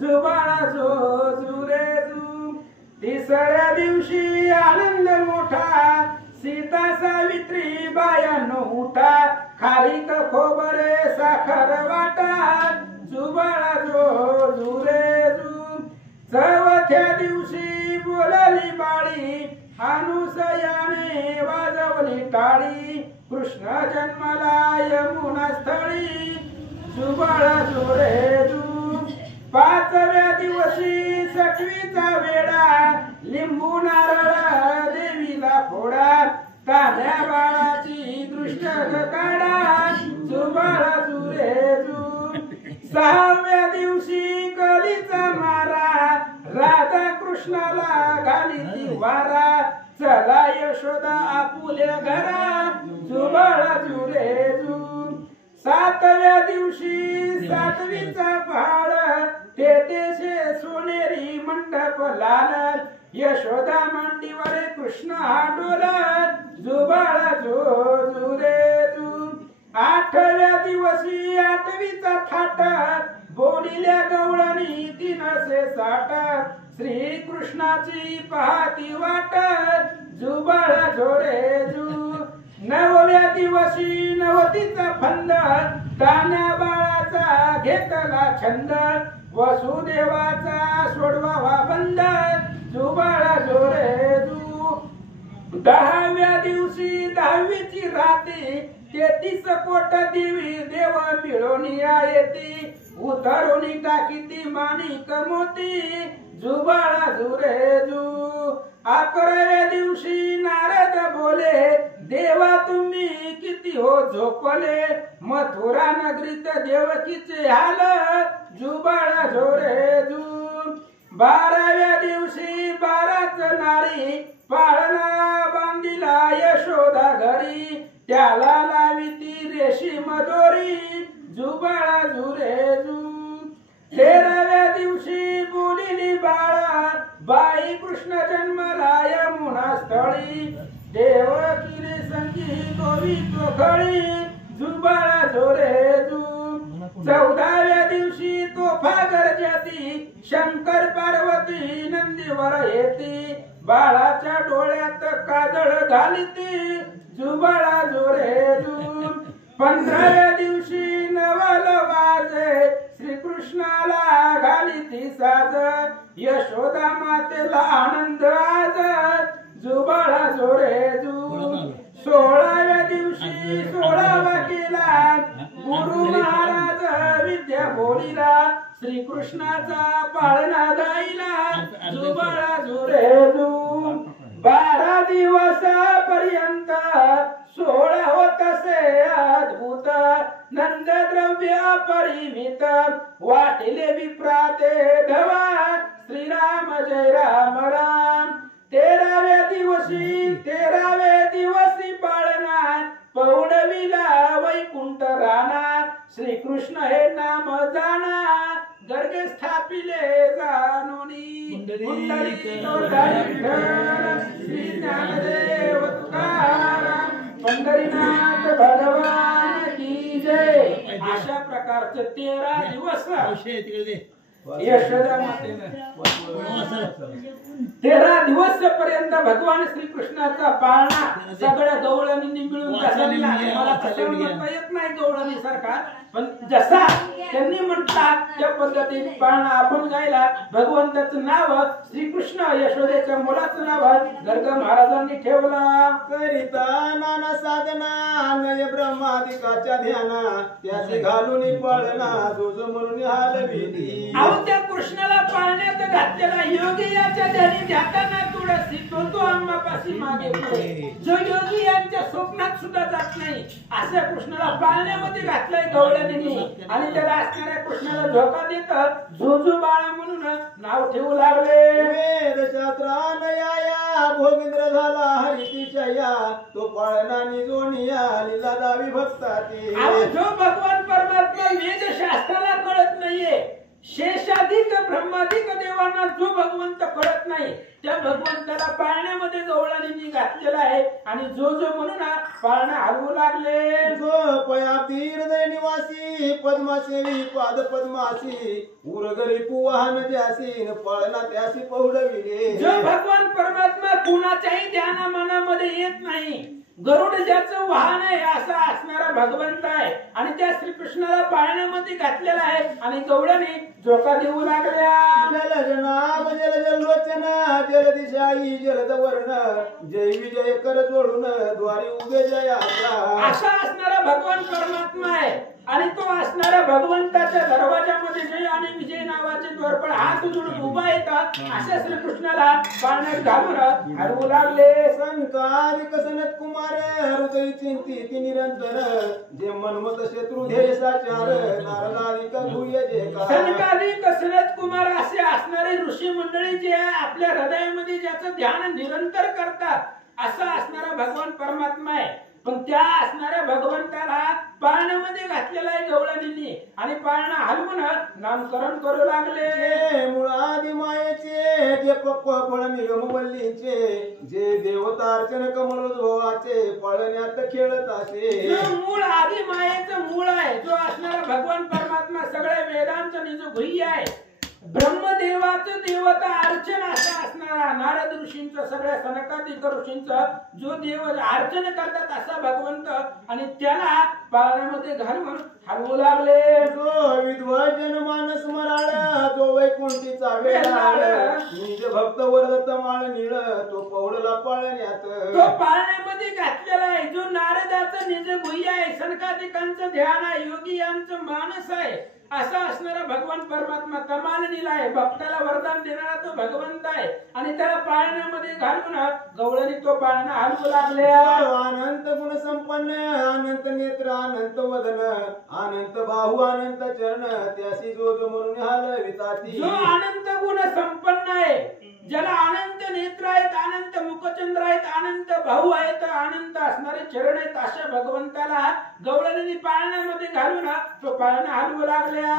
जुबाळा जुरे जू. तिसऱ्या दिवशी आनंद मोठा सीता सावित्री बायानो उठा खारीक खोबरे साखर वाटा जुबाळा जुरे जू. चौथ्या दिवशी बोलली बाळी अनुसयाने वाजवली टाळी कृष्ण जन्मला यमुना स्थळी जुबाळा जुरे जू. 5व्या दिवशी सटवीचा वेडा लिंबू नारळ देवीला फोडा तान्या बाळाची दृष्ट काढा जुबाळा जुरे जू. 6व्या दिवशी कलीचा मारा राधा कृष्णाला घाली ती वारा चला यशोदा आपुल्या घरा जुबाळा जुरे जू. 7व्या दिवशी सातवीचा पहाड तेथेशे सोनेरी मंडप लाल यशोदा मांडीवर कृष्ण हा डोलत जुबाळा जुरे जू. 8व्या दिवशी 8वीचा थाट बोलिल्या गवळणी 360 श्री कृष्णाची पाहती वाट जुबाळा जुरे जू. 9व्या दिवशी 9तीचा फंद तान्या बाळाचा घेतला छंद वसुदेवाचा सोडवावा बंद जुबाळा जुरे जू. 10व्या दिवशी 10वीची राती 33 कोट देवी देव मिळून येती उतरून टाकी ती माणिक मोती जुबाळा जुरे जू. 11व्या दिवशी नारद बोले देवा तुम्ही किती हो झोपले मथुरा नगरीत देवकीचे हाल जुबाळा जुरे जू. 12व्या दिवशी 12च नारी पाळणा बांधिला यशोदा घरी त्याला लावी ती रेशीम दोरी जुबाळा जुरे जू. 13व्या दिवशी बोलिली बाळा बाई कृष्ण जन्मला यमुना स्थळी देवकीने संगी गोवी चोखळी जुबाळा जुरे जू. 14व्या दिवशी तोफा गरजती शंकर पार्वती नंदीवर येती बाळाच्या डोळ्यात काजळ घालिती जुबाळा जुरे जू. 15व्या दिवशी नवल वाजे श्रीकृष्णाला घालिती साज यशोदा मातेला आनंद आज जुबाळा जुरे जू. 16व्या दिवशी 16वा केला गुरु महाराज विद्या बोलिला श्रीकृष्णाचा पाळणा गायला जुबाळा जुरे जू. 12 दिवस पर्यंत 16 होत असे अद्भुत नंद द्रव्य परिमित वाटिले विप्राते धवा श्रीराम जय राम राम. 13व्या दिवशी पाळणा पौडविला वैकुंठ राणा श्रीकृष्ण हे नाम जाणा गर्गे स्थापिले जानोनी पुंडलिक श्री ज्ञानदेव तुकाराम पंढरीनाथ भगवान की जय. अशा प्रकारचे 13 दिवस यशोदा मातेनं 13 दिवस पर्यंत भगवान श्रीकृष्णाचा पाळणा सगळ्या गवळणींनी मिळून कसा दिला. मला तसं म्हणता येत नाही गवळणी सारखा, पण जसा त्यांनी म्हटला त्या पद्धतीने पाळणा आपण गायला. भगवंताचं नाव श्रीकृष्ण, यशोदेच्या मुलाचं नाव गर्ग महाराजांनी ठेवला. करिता नाना साधना नय ब्रह्मादिकाच्या ध्याना त्याचे घालून पाळणा जो जो म्हणून हालविली. त्या कृष्णाला पाळण्यात घातलेला योगी याच्या ध्यानी जाताना तुळसी तो आम्हापाशी मागे पुढे. जो योगी यांच्या स्वप्नात सुद्धा जात नाही अशा कृष्णाला पाळण्यामध्ये घातलाय गवळणींनी. आणि त्याला असणाऱ्या कृष्णाला झोका देत झोझो बाळा म्हणून नाव ठेवू लागले. वेदशास्त्रानया भोगेंद्र झाला हरितिशया तो पाळणा निजोनिया लीला दावी भक्ताती. जो भगवान परमात्मा वेदशास्त्राला कळत नाहीये, शेषाधिक ब्रह्माधिक देवांना जो भगवंत कळत नाही त्या भगवंताला पाळण्यामध्ये गवळणींनी घातलेला आहे. आणि जो जो म्हणून पाळणा हलवू लागले. जो पयाती हृदय निवासी पद्मासेवी पाद पद्मासी उरगरी पुवाहन ज्यासी पाळणा त्यासी पहुडविले. जो भगवान परमात्मा कुणाच्याही ध्याना मनामध्ये येत नाही, गरुड ज्याचं वाहन आहे असा असणारा भगवंत आहे. आणि त्या श्रीकृष्णाला पाळण्यामध्ये घातलेला आहे. आणि गवळणी झोका देऊ लागल्या. जल नाम जल जलोचन जल दिशाई जलद वर्ण जय विजय कर जोडून द्वारी उभे जयाचा. असा असणारा भगवान परमात्मा आहे. आणि तो असणाऱ्या भगवंताच्या दरवाजामध्ये जय आणि विजय नावाचे द्वारपाळ हात जोडून उभा येतात. अशा श्रीकृष्णाला पाळण्यात घालून हरवू लागले. संकारिक सनत कुमार हृदय चिंती निरंतर जे मनमत शत्रू ध्येय साचार नारदादिक भूय जे संकारिक सनत कुमार असे असणारे ऋषी मंडळी जे आपल्या हृदयामध्ये ज्याचं ध्यान निरंतर करतात असा असणारा भगवान परमात्मा आहे. पण त्या असणाऱ्या भगवंताला पाळण्यामध्ये घातलेला आहे गवळणींनी. आणि पाळणा हलवून नामकरण करू लागले. मुळादी मायेचे जे पक्व फळ निगमवल्लीचे जे देवतार्चन कमलोद्भवाचे पाळण्यात खेळत असे. मूळ आदी मायेचं मूळ आहे जो असणारा भगवान परमात्मा सगळ्या वेदांचं निज गुह्य आहे. ब्रह्मदेवाचं देवता अर्चन असा असणारा नारद ऋषींचं सगळ्या सनकादिक ऋषींचं जो देव अर्चन करतात असा भगवंत. आणि त्याला पाळण्यामध्ये घालून हलवू लागले. जो विद्वजन मानस मराळ जो वैकुंठीचा वेळाळ निज भक्त वरदत्त माळ निळ तो पौळला पाळण्यात. तो पाळण्यामध्ये घातलेला आहे जो नारदाचं निज गुह्य आहे, सनकादिकांचं ध्यान आहे, योगी यांचं मानस आहे. असा असणारा भगवान परमात्मा कमालनीला आहे. भक्ताला वरदान देणारा तो भगवंत आहे. आणि त्याला पाळण्यामध्ये घालून गवळणी तो पाळणा हलवू लागले. अनंत गुण संपन्न अनंत नेत्र अनंत वदन अनंत बाहू अनंत चरण त्यासी जो जो म्हणून हलविताती. जो अनंत गुण संपन्न आहे, ज्याला अनंत नेत्र आहेत, अनंत मुखचंद्र आहेत, अनंत भाऊ आहेत, अनंत असणारे चरण आहेत अशा भगवंताला गवळणी पाळण्यामध्ये घालून तो पाळणा हलवू लागल्या.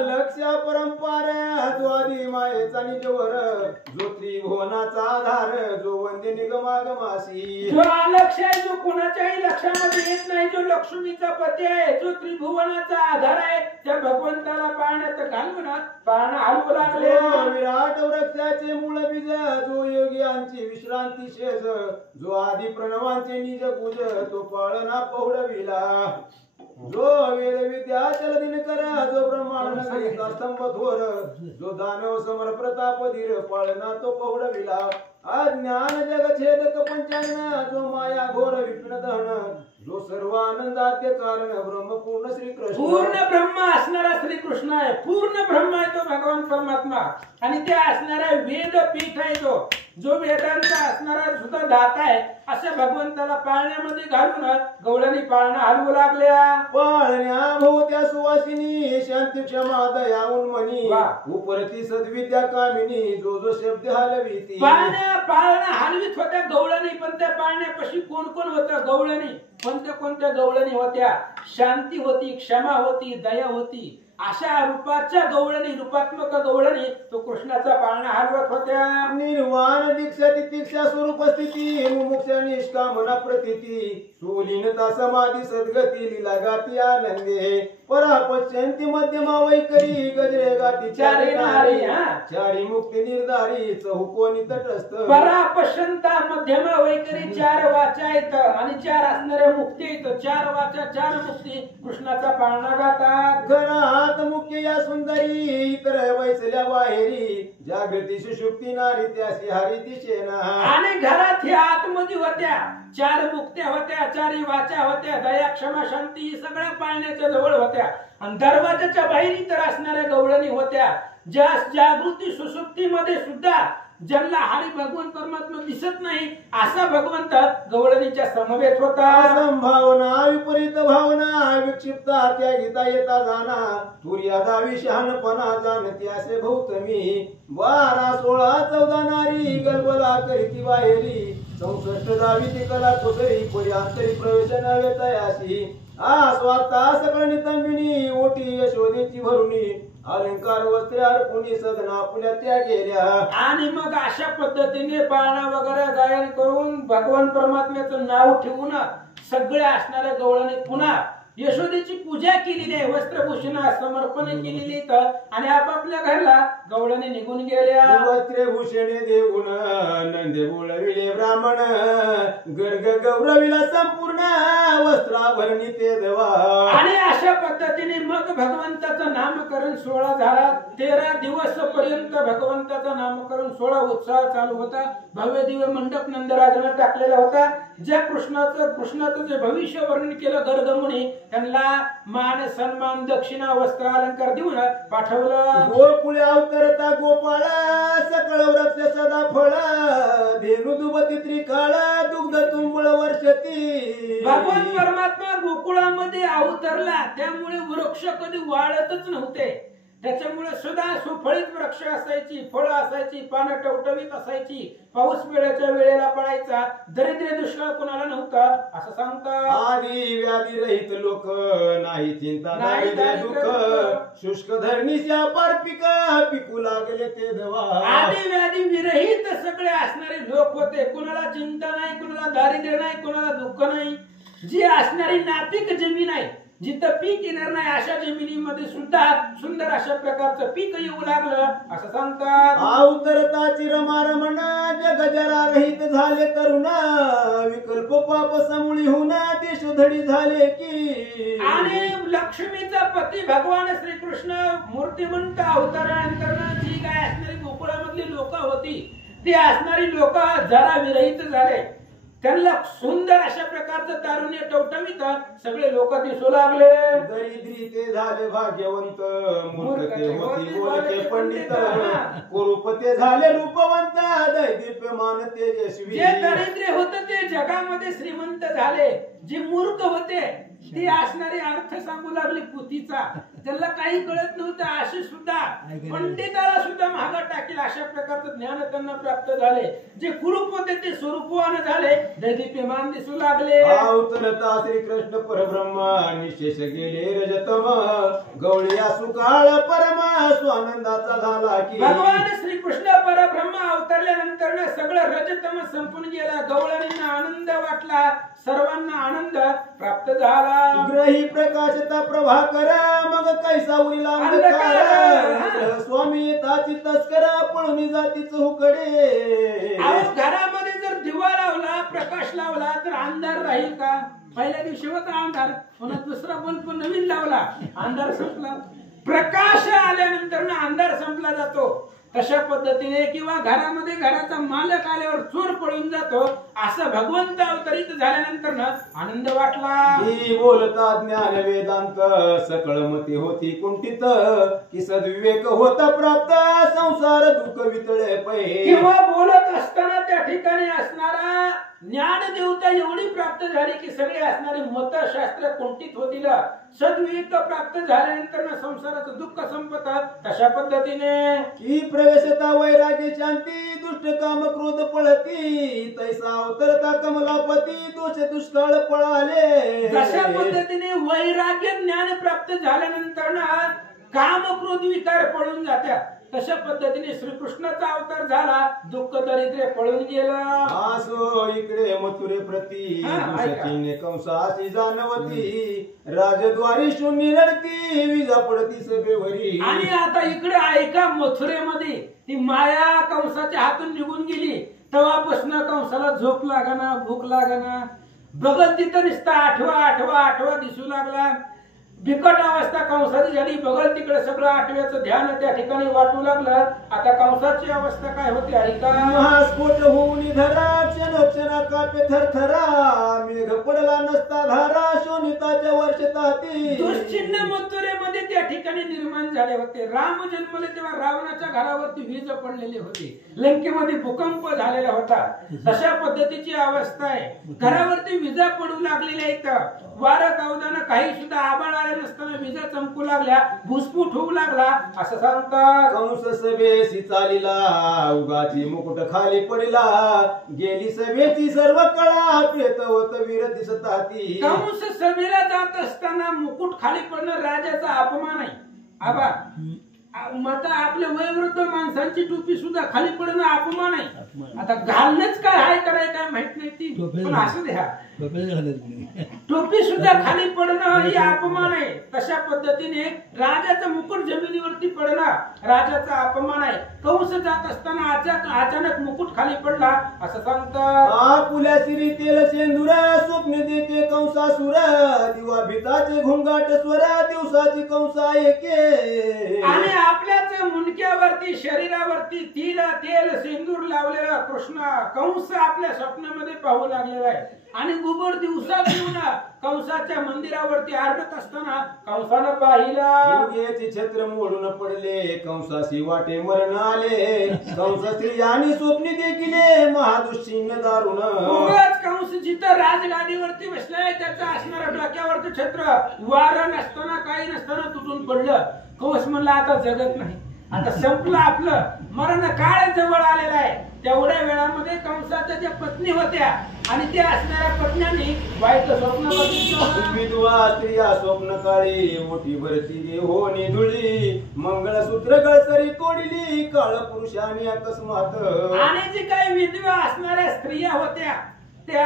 लक्ष परंपार जो आदी मायेचा निजवर जो त्रिभुवनाचा आधार जो वंदे निगमागमासी. जो अलक्ष आहे, जो कोणाच्याही लक्षामध्ये येत नाही, जो लक्ष्मीचा पती आहे, जो त्रिभुवनाचा आधार आहे, त्या भगवंताला पाळण्यात घालून पाळणा हलवू लागले. विराट वृक्षाचे मूळ बीज जो योगियांची विश्रांती शेज जो आदी प्रणवांचे निज पूज तो पाळणा पहुडविला. जो वेद विद्या चल दिनकर जो ब्रह्मांड नगरीचा स्तंभ थोर जो दानव समर प्रताप धीर पाळणा तो पहुडविला. अज्ञान जग छेदक पंचायन जो माया घोर विपिन दहन जो सर्व आनंदाद्य कारण ब्रह्म पूर्ण श्रीकृष्ण. पूर्ण ब्रह्म असणारा श्रीकृष्ण आहे. पूर्ण ब्रह्म आहे तो भगवान परमात्मा. आणि ते असणारा वेद पीठ आहे तो जो वेदांचा असणारा सुद्धा दाता आहे. अशा भगवंताला पाळण्यामध्ये घालून गवळणी पाळणा हलवू लागल्या. पाळण्या भोवत्या सुवासिनी शांती क्षमा दया उन्मनी उपरती सद्विद्या कामिनी जो जो शब्द हलविती. पाळणा हलवीत होत्या गवळणी. पण त्या पाळण्यापाशी कोण कोण होतं? गवळणी. कोणत्या कोणत्या गवळणी होत्या? शांती होती, क्षमा होती, दया होती. अशा रूपाच्या गवळणी, रूपात्मक गवळणी तो कृष्णाचा पाळणा हलवत होत्या. निर्वाण दीक्षा तितिक्षा स्वरूप स्थिती मुमुक्ष निष्कामना प्रतीती सुलीनता समाधी सद्गती लीला गाती आनंदे परापश्यंती मध्यमा वैकरी गजरे गाती चारी नारी, चारी मुक्ती निर्धारी चहुकोनी तटस्थ परापश्यंता मध्यमा वैकरी चार वाचा येत आणि चार असणाऱ्या मुक्ती येत. चार वाचा चार मुक्ती कृष्णाचा पाळणा गातात. घरात मुख्य या सुंदरी इतर वैसल्या बाहेरी जागृती सुषुप्ती नारी त्याशी हरी दिशेना. आणि घरात ह्या आतमध्ये होत्या चार मुक्त्या होत्या, चारी वाचा होत्या, दया क्षमा शांती ही सगळ्या पाळण्याच्या जवळ होत्या. आणि दरवाजाच्या बाहेर तर असणाऱ्या गवळणी होत्या ज्या जागृती सुसुप्तीमध्ये सुद्धा ज्यांना हरी भगवान परमात्मा दिसत नाही असा भगवंत गवळणीच्या समवेत होता. संभावना विपरीत भावना विक्षिप्ता त्या गीता येता जाना तुर्यादा विषाणपणा जाणती असे भौतमी 12 16 14 नारी गलबला करीती बाहेरी 64 जावी ती कला कुसरी पुरी अंतरी प्रवेश नव्हे तयाशी स्वतः सकळ नितंबिनी ओटी यशोदेची भरुणी अलंकार वस्त्रे अर्पुणी सदना पुण्या त्या गेल्या. आणि मग अशा पद्धतीने पाळणा वगैरे गायन करून भगवान परमात्म्याचं नाव ठेवून सगळे असणाऱ्या गवळणी पुन्हा यशोदेची पूजा केलेली आहे, वस्त्रभूषण समर्पण केलेली आणि आपापल्या घरला गवळणी निघून गेल्या. वस्त्रे भूषणे देऊन नंदे बोलविले ब्राह्मण गर्ग गौरविला संपूर्ण वस्त्राभरणी ते देवा. आणि अशा पद्धतीने मग भगवंताचं नामकरण सोहळा झाला. 13 दिवस पर्यंत भगवंताचं नामकरण सोहळा उत्साह चालू होता. भव्य दिव्य मंडप नंदराजाने टाकलेला होता. ज्या कृष्णाचं जे भविष्य वर्णन केलं गर्गमुनी त्यांना मान सन्मान दक्षिणा वस्त्र अलंकार देऊन पाठवलं. गोकुळे अवतरता गोपाळ सकळ वृक्ष सदा फळ धेनु दुबती त्रिकाळ दुग्ध तुंबळ वर्षती. भगवान परमात्मा गोकुळामध्ये अवतरला त्यामुळे वृक्ष कधी वाढतच नव्हते. त्याच्यामुळे सुद्धा सुफळीत वृक्ष असायची, फळं असायची, पानं टवटवीत असायची, पाऊस वेळेच्या वेळेला पडायचा, दरिद्र दुष्काळ कोणाला नव्हता असं सांगतात. आदी व्याधी रहित लोक नाही चिंता नाही दुःख शुष्क धरणीच्या पार पिकू लागले ते देवा. आदी व्याधी विरहित सगळे असणारे लोक होते. कुणाला चिंता नाही, कुणाला दारिद्र्य नाही, कुणाला दुःख नाही. जी असणारी नापीक जमीन आहे जिथं पीक येणार नाही अशा जमिनीमध्ये सुद्धा सुंदर अशा प्रकारचं पीक येऊ लागलं असं सांगतात. अवतरताची रमारमण जग जरा रहित झाले तरुण विकल्प पाप समूळी होऊन देशधडी झाले की. आणि लक्ष्मीचा पती भगवान श्रीकृष्ण मूर्तिमंत अवतारानंतर जी काय असणारी गोकुळामधली लोक होती ती असणारी लोक जरा विरहित झाले. त्यांना सुंदर अशा प्रकारचं तारुण्य टवटवीत सगळे लोक दिसू लागले. दरिद्री ते झाले भाग्यवंत मूर्खते होती बोलके पंडित कुरूपते झाले रूपवंत दैदिप्यमान तेजस्वी. जे दरिद्र होते ते जगामध्ये श्रीमंत झाले. जे मूर्ख होते ती असणारी अर्थ सांगू लागली पुतीचा. त्याला काही कळत नव्हतं असे सुद्धा पंडिताला सुद्धा महागात टाकेल अशा प्रकारचं ज्ञान त्यांना प्राप्त झाले. जे कुरूप होते ते स्वरूपवान झाले, दैदिप्यमान दिसू लागले. अवतरता श्रीकृष्ण परब्रह्म निशेष गेले रजतम गवळी सुकाळ परम स्वानंदाचा झाला की. भगवान श्रीकृष्ण परब्रह्म अवतरल्यानंतर सगळं रजतम संपून गेला. गवळणींना आनंद वाटला, सर्वांना आनंद प्राप्त झाला. ग्रही प्रकाशता प्रभाकर मग कैसा उरीला अंधकार स्वामी ताची तस्कर पळून जाती चौकडे. घरामध्ये जर दिवा लावला प्रकाश लावला तर अंधार राहील का? पहिल्या दिवशी होता अंधार, पुन्हा दुसरा बल्ब नवीन लावला अंधार संपला. प्रकाश आल्यानंतर ना अंधार संपला जातो. तशा पद्धतीने किंवा घरामध्ये घराचा मालक आल्यावर चोर पळून जातो असं भगवंत अवतरित झाल्यानंतर ना आनंद वाटला. ही बोलता ज्ञान वेदांत सकळ मती होती कुंठित की सद्विवेक होता प्राप्त संसार दुःख वितळे पै. किंवा बोलत असताना त्या ठिकाणी असणारा ज्ञान देवता एवढी प्राप्त झाली की सगळे असणारे मत शास्त्र कुंठित होतील. सद्विवेक प्राप्त झाल्यानंतर संसाराचं दुःख संपत. तशा पद्धतीने की प्रवेशता वैराग्य शांती दुष्ट काम क्रोध पळती तैसा अवतरता कमलापती दोष दुष्काळ पळाले. तशा पद्धतीने वैराग्य ज्ञान प्राप्त झाल्यानंतर ना काम क्रोध विकार पळून जात्यात तशा पद्धतीने श्रीकृष्णाचा अवतार झाला, दुःख दरिद्र पळून गेलं. आसो इकडे मथुरे प्रती सचिने कंसाची जानवती, राजद्वारी शून्य रडती, विजा पडती सभेवरी. आणि आता इकडे ऐका, मथुरेमध्ये ती माया कंसाच्या हातून निघून गेली, तेव्हापासून कंसाला झोप लागाना, भूक लागाना, बघल तिथं नुसता आठवा आठवा आठवा दिसू लागला. बिकट अवस्था कंसाची झाली, बघल तिकडे सगळं आठव्याचं ध्यान त्या ठिकाणी वाटू लागलं. आता कंसाची अवस्था काय होती ऐका. महास्फोट होऊन धरा, क्षणोक्षणा कापे थरथरा, मेघ पडला नसता धारा, शोणिताच्या वर्षताती. दुश्चिन्ह मथुरेमध्ये त्या ठिकाणी निर्माण झाले होते. राम जन्मले तेव्हा रावणाच्या घरावरती वीज पडलेली होती, लंकेमध्ये भूकंप झालेला होता. तशा पद्धतीची अवस्था आहे. घरावरती विजा पडू लागलेल्या आहेत, वारं कावदानं काही सुद्धा आबाळ आले नसताना विजा चमकू लागल्या, भूस्फोट होऊ लागला असं सांगतात. कंस सभेसी चालिला, उगाची मुकुट खाली पडला, गेली सभेची सर्व कळा, प्रेतवत वीर दिसताती. कंस सभेला जात असताना मुकुट खाली पडणं राजाचा अपमान आहे. आबा मता आपल्या वयोवृद्ध माणसांची टोपी सुद्धा खाली पडणं अपमान आहे. आता घालणंच काय आहे कराय काय माहित नाही ती, पण असं द्या टोपी सुद्धा खाली पडणं ही अपमान आहे. तशा पद्धतीने राजाचं मुकुट जमिनीवरती पडणं राजाचा अपमान आहे. कंस जात असताना अचानक मुकुट खाली पडला असं सांगतात. पुल्या सिरी तेल सेंदुर, स्वप्न देते कंसासुर, दिवा भिताचे घोंगाट स्वर, दिवसाची कंसा एके. आणि आपल्याच मुंडक्यावरती शरीरावरती तेल सिंदूर लावलेला कृष्ण कंस आपल्या स्वप्नामध्ये पाहू लागलेला आहे. आणि गुबड दिवसा घेऊन कंसाच्या मंदिरावरती आरडत असताना कंसानं पाहिलं. छत्र मोडून पडले, कंसाशी वाटे मरण आले, कंस स्त्री आणि स्वप्नी देखील महादुश्चिन्ह दारुण. कंस जिथं राजगादीवरती बसलाय त्याचं असणारं डोक्यावरचं छत्र वारं नसताना काही नसताना तुटून पडलं. कंस म्हणला आता जगत नाही, आता संपलं, आपलं मरण काळ जवळ आलेला आहे. तेवढ्या वेळामध्ये कंसाच्या ज्या पत्नी होत्या आणि त्या असणाऱ्या पत्न्यांनी वाईट स्वप्न बघितलं. विधवा स्त्रिया स्वप्न काळी, मोठी भरती होणी धुळी, मंगळसूत्र गळसरी तोडली, काळ पुरुषाने अकस्मात. आणि जी काही विधवा असणाऱ्या स्त्रिया होत्या त्या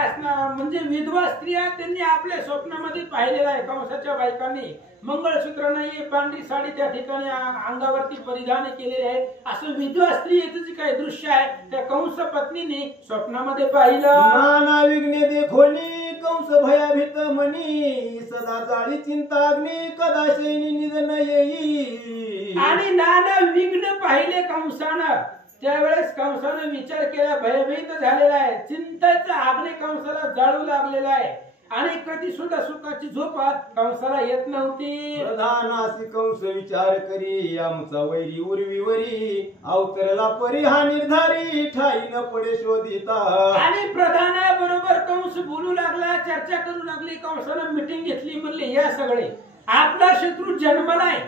म्हणजे विधवा स्त्रिया त्यांनी आपल्या स्वप्नामध्ये पाहिलेलं आहे. कंसाच्या बायकांनी मंगळसूत्र नाही, पांढरी साडी त्या ठिकाणी अंगावरती परिधान केलेले आहे. असं विधवा स्त्रियेचं जे काही दृश्य आहे त्या कंस पत्नीने स्वप्नामध्ये पाहिलं. नाना विघ्ने देखोनी, कंस भयाभीत मनी, सदा जाळी चिंता अग्नी, कदा शैनी निधन येई. आणि नाना विघ्न पाहिले कंसानं. त्यावेळेस कंसानं विचार केला, भयभीत झालेला आहे, चिंतेचा आग्ने कंसाला जाळू लागलेला आहे. आणि कधी सुद्धा सुखाची झोप कंसाला येत नव्हती. प्रधानासी कंस विचार करी, आमचा वैरी उर्वीवरी, अवतरला परी हा निर्धारी, ठाई न पडे शोधिता. आणि प्रधानाबरोबर कंस बोलू लागला, चर्चा करू लागली. कंसानं मिटिंग घेतली, म्हणले या सगळे आपला शत्रू जन्मलाय,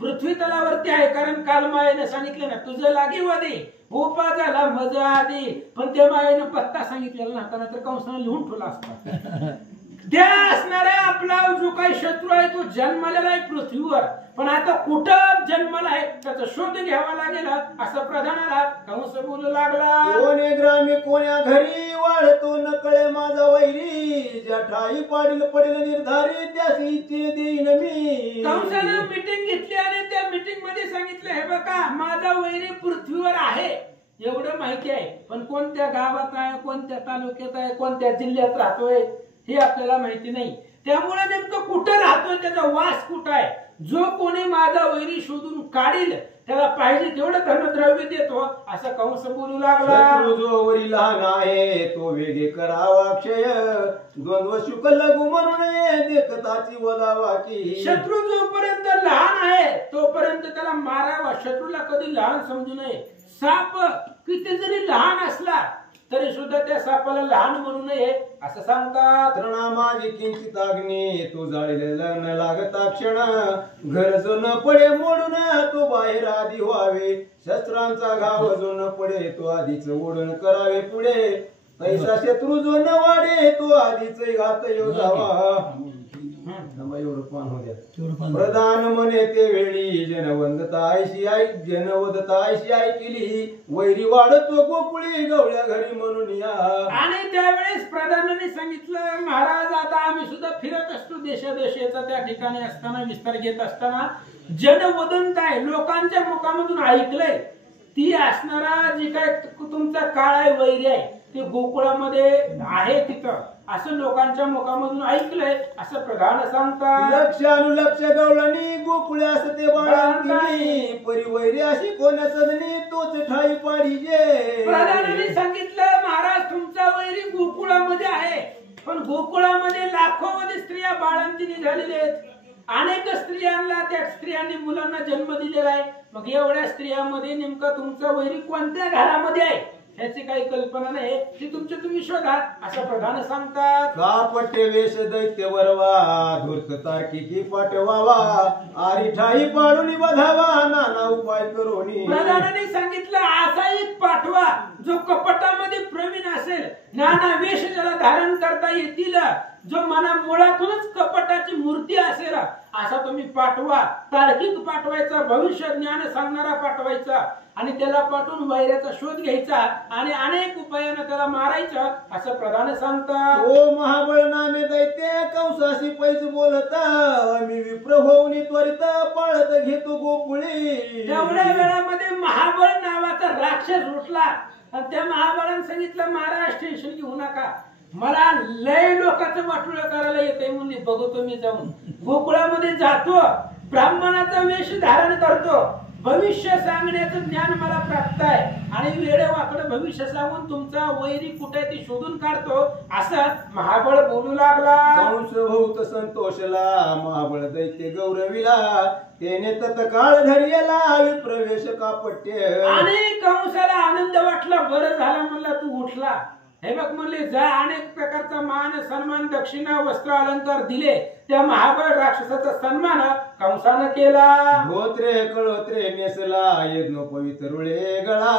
पृथ्वी तलावरती आहे. कारण काल मायेनं सांगितलं ना, तुझं लागे वादे ओपा झाला मजा आधी, पण त्या मायेनं पत्ता सांगितलेला ना, तर कंसानं लिहून ठेवला असता. त्या असणाऱ्या आपला जो काही शत्रू आहे तो जन्मलेला आहे पृथ्वीवर, पण आता कुठं जन्मला आहे त्याचा शोध घ्यावा लागेल असं प्रधानाला कंस बोलू लागला. कोणे ग्रामी कोण्या घरी, वाढतो न कळे माझा वैरी, ज्या ठाई पाडील पडेल निर्धारी, त्याची इच्छे देईन मी. कंसानं मीटिंग घेतली आणि त्या मीटिंग मध्ये सांगितलं, हे बघा माझा वैरी पृथ्वीवर आहे एवढं माहिती आहे, पण कोणत्या गावात आहे, कोणत्या तालुक्यात आहे, कोणत्या जिल्ह्यात राहतोय हे आपल्याला माहिती नाही. त्यामुळे नेमकं कुठं राहतोय, त्याचा वास कुठं आहे, जो कोणी माझा वैरी शोधून काढील त्याला पाहिजे तेवढं धनद्रव्य देतो असं कंस बोलू लागला. शत्रू जो वरी लहान आहे तो वेगे करावा क्षय, द्वंद्व शुक लघु म्हणून देखताची वदावा की. शत्रू जोपर्यंत लहान आहे तोपर्यंत त्याला मारावा, शत्रूला कधी लहान समजू नये. साप किती जरी लहान असला तरी सुद्धा त्या सापाला लहान म्हणू नये असं सांगतात. तृणा माझी किंचित अग्नी, तो जाळलेला न लागता क्षण, घर जो न पडे मोडून तो बाहेर आधी व्हावे, शस्त्रांचा घाव जो न पडे तो आधीच ओढून करावे पुढे, पैसा शत्रू जो न वाढे तो आधीच घात येऊ जावा. थांबा एवढं पान हो द्या. तेवढं पान. प्रधान म्हणे ते वेळी जनवंदता ऐशी ऐकली वैरी वाढतो गोकुळी गवळ्या घरी म्हणून या. आणि त्यावेळेस प्रधानांनी सांगितलं महाराज आता आम्ही सुद्धा फिरत असतो देशादेशाचा त्या ठिकाणी असताना विस्तार घेत असताना जनवदंत आहे लोकांच्या मुखामधून ऐकलंय ती असणारा जी काय तुमचा काळ आहे वैरी आहे ते गोकुळामध्ये आहे तिथं असं लोकांच्या मुखामधून ऐकलंय असं प्रधान सांगतात. लक्ष अनुलक्ष गवळणी गोकुळे असं ते बाळांनी परिवैरी अशी कोण्या सदनी तोच ठाई पाडीजे. प्रधानांनी सांगितलं महाराज तुमचा वैरी गोकुळामध्ये आहे पण गोकुळामध्ये लाखोमध्ये स्त्रिया बाळंतीने झालेल्या आहेत. अनेक स्त्रियांना त्या स्त्रियांनी मुलांना जन्म दिलेला आहे. मग एवढ्या स्त्रियांमध्ये नेमका तुमचा वैरी कोणत्या घरामध्ये आहे ह्याची काही कल्पना नाही ती तुम्ही शोधा असं प्रधान सांगतात. कापट्य वेश दैत्य वरवा धूर्त तार्किकी पाठवावा आरी ठाई पाडून बधावा नाना उपाय करोनी. प्रधानाने सांगितलं असा एक पाठवा जो कपटामध्ये प्रवीण असेल नाना वेश ज्याला धारण करता येतील जो मना मुळातूनच कपटाची मूर्ती असेल असा तुम्ही पाठवा. तार्किक पाठवायचा भविष्य ज्ञान सांगणारा पाठवायचा आणि त्याला पाठवून वैऱ्याचा शोध घ्यायचा आणि अनेक उपायानं त्याला मारायचं असं प्रधान सांगतात. ओ महाबळ नामे दैत्य कंसाशी पैस बोलत मी विप्र होऊन त्वरित पाळत घेतो गोकुळी. तेवढ्या वेळामध्ये महाबळ नावाचा राक्षस उठला आणि त्या महाबळानं सांगितलं महाराज टेन्शन घेऊ नका मला लय लोकांचं वाटोळ करायला येतंय म्हणले बघतो मी जाऊन गोकुळामध्ये जातो ब्राह्मणाचा वेश धारण करतो भविष्य सांगण्याचं ज्ञान मला प्राप्त आहे आणि वेळे वाकडं भविष्य सांगून तुमचा वैरी कुठे ती शोधून काढतो असं महाबळ बोलू लागला. कंस भूत संतोषला महाबळ दैत्य गौरविला तेने तत्काळ धैर्यला विप्रवेश कापट्य. आणि कंसाला आनंद वाटला बरं झालं म्हणला तू उठला हे बघ म्हणले जा अनेक प्रकारचा मान सन्मान दक्षिणा वस्त्र अलंकार दिले त्या महाबळ राक्षसाचा सन्मान कंसानं केला. धोत्रे कळोत्रे नेसला यज्ञ पवित्रुळे गळा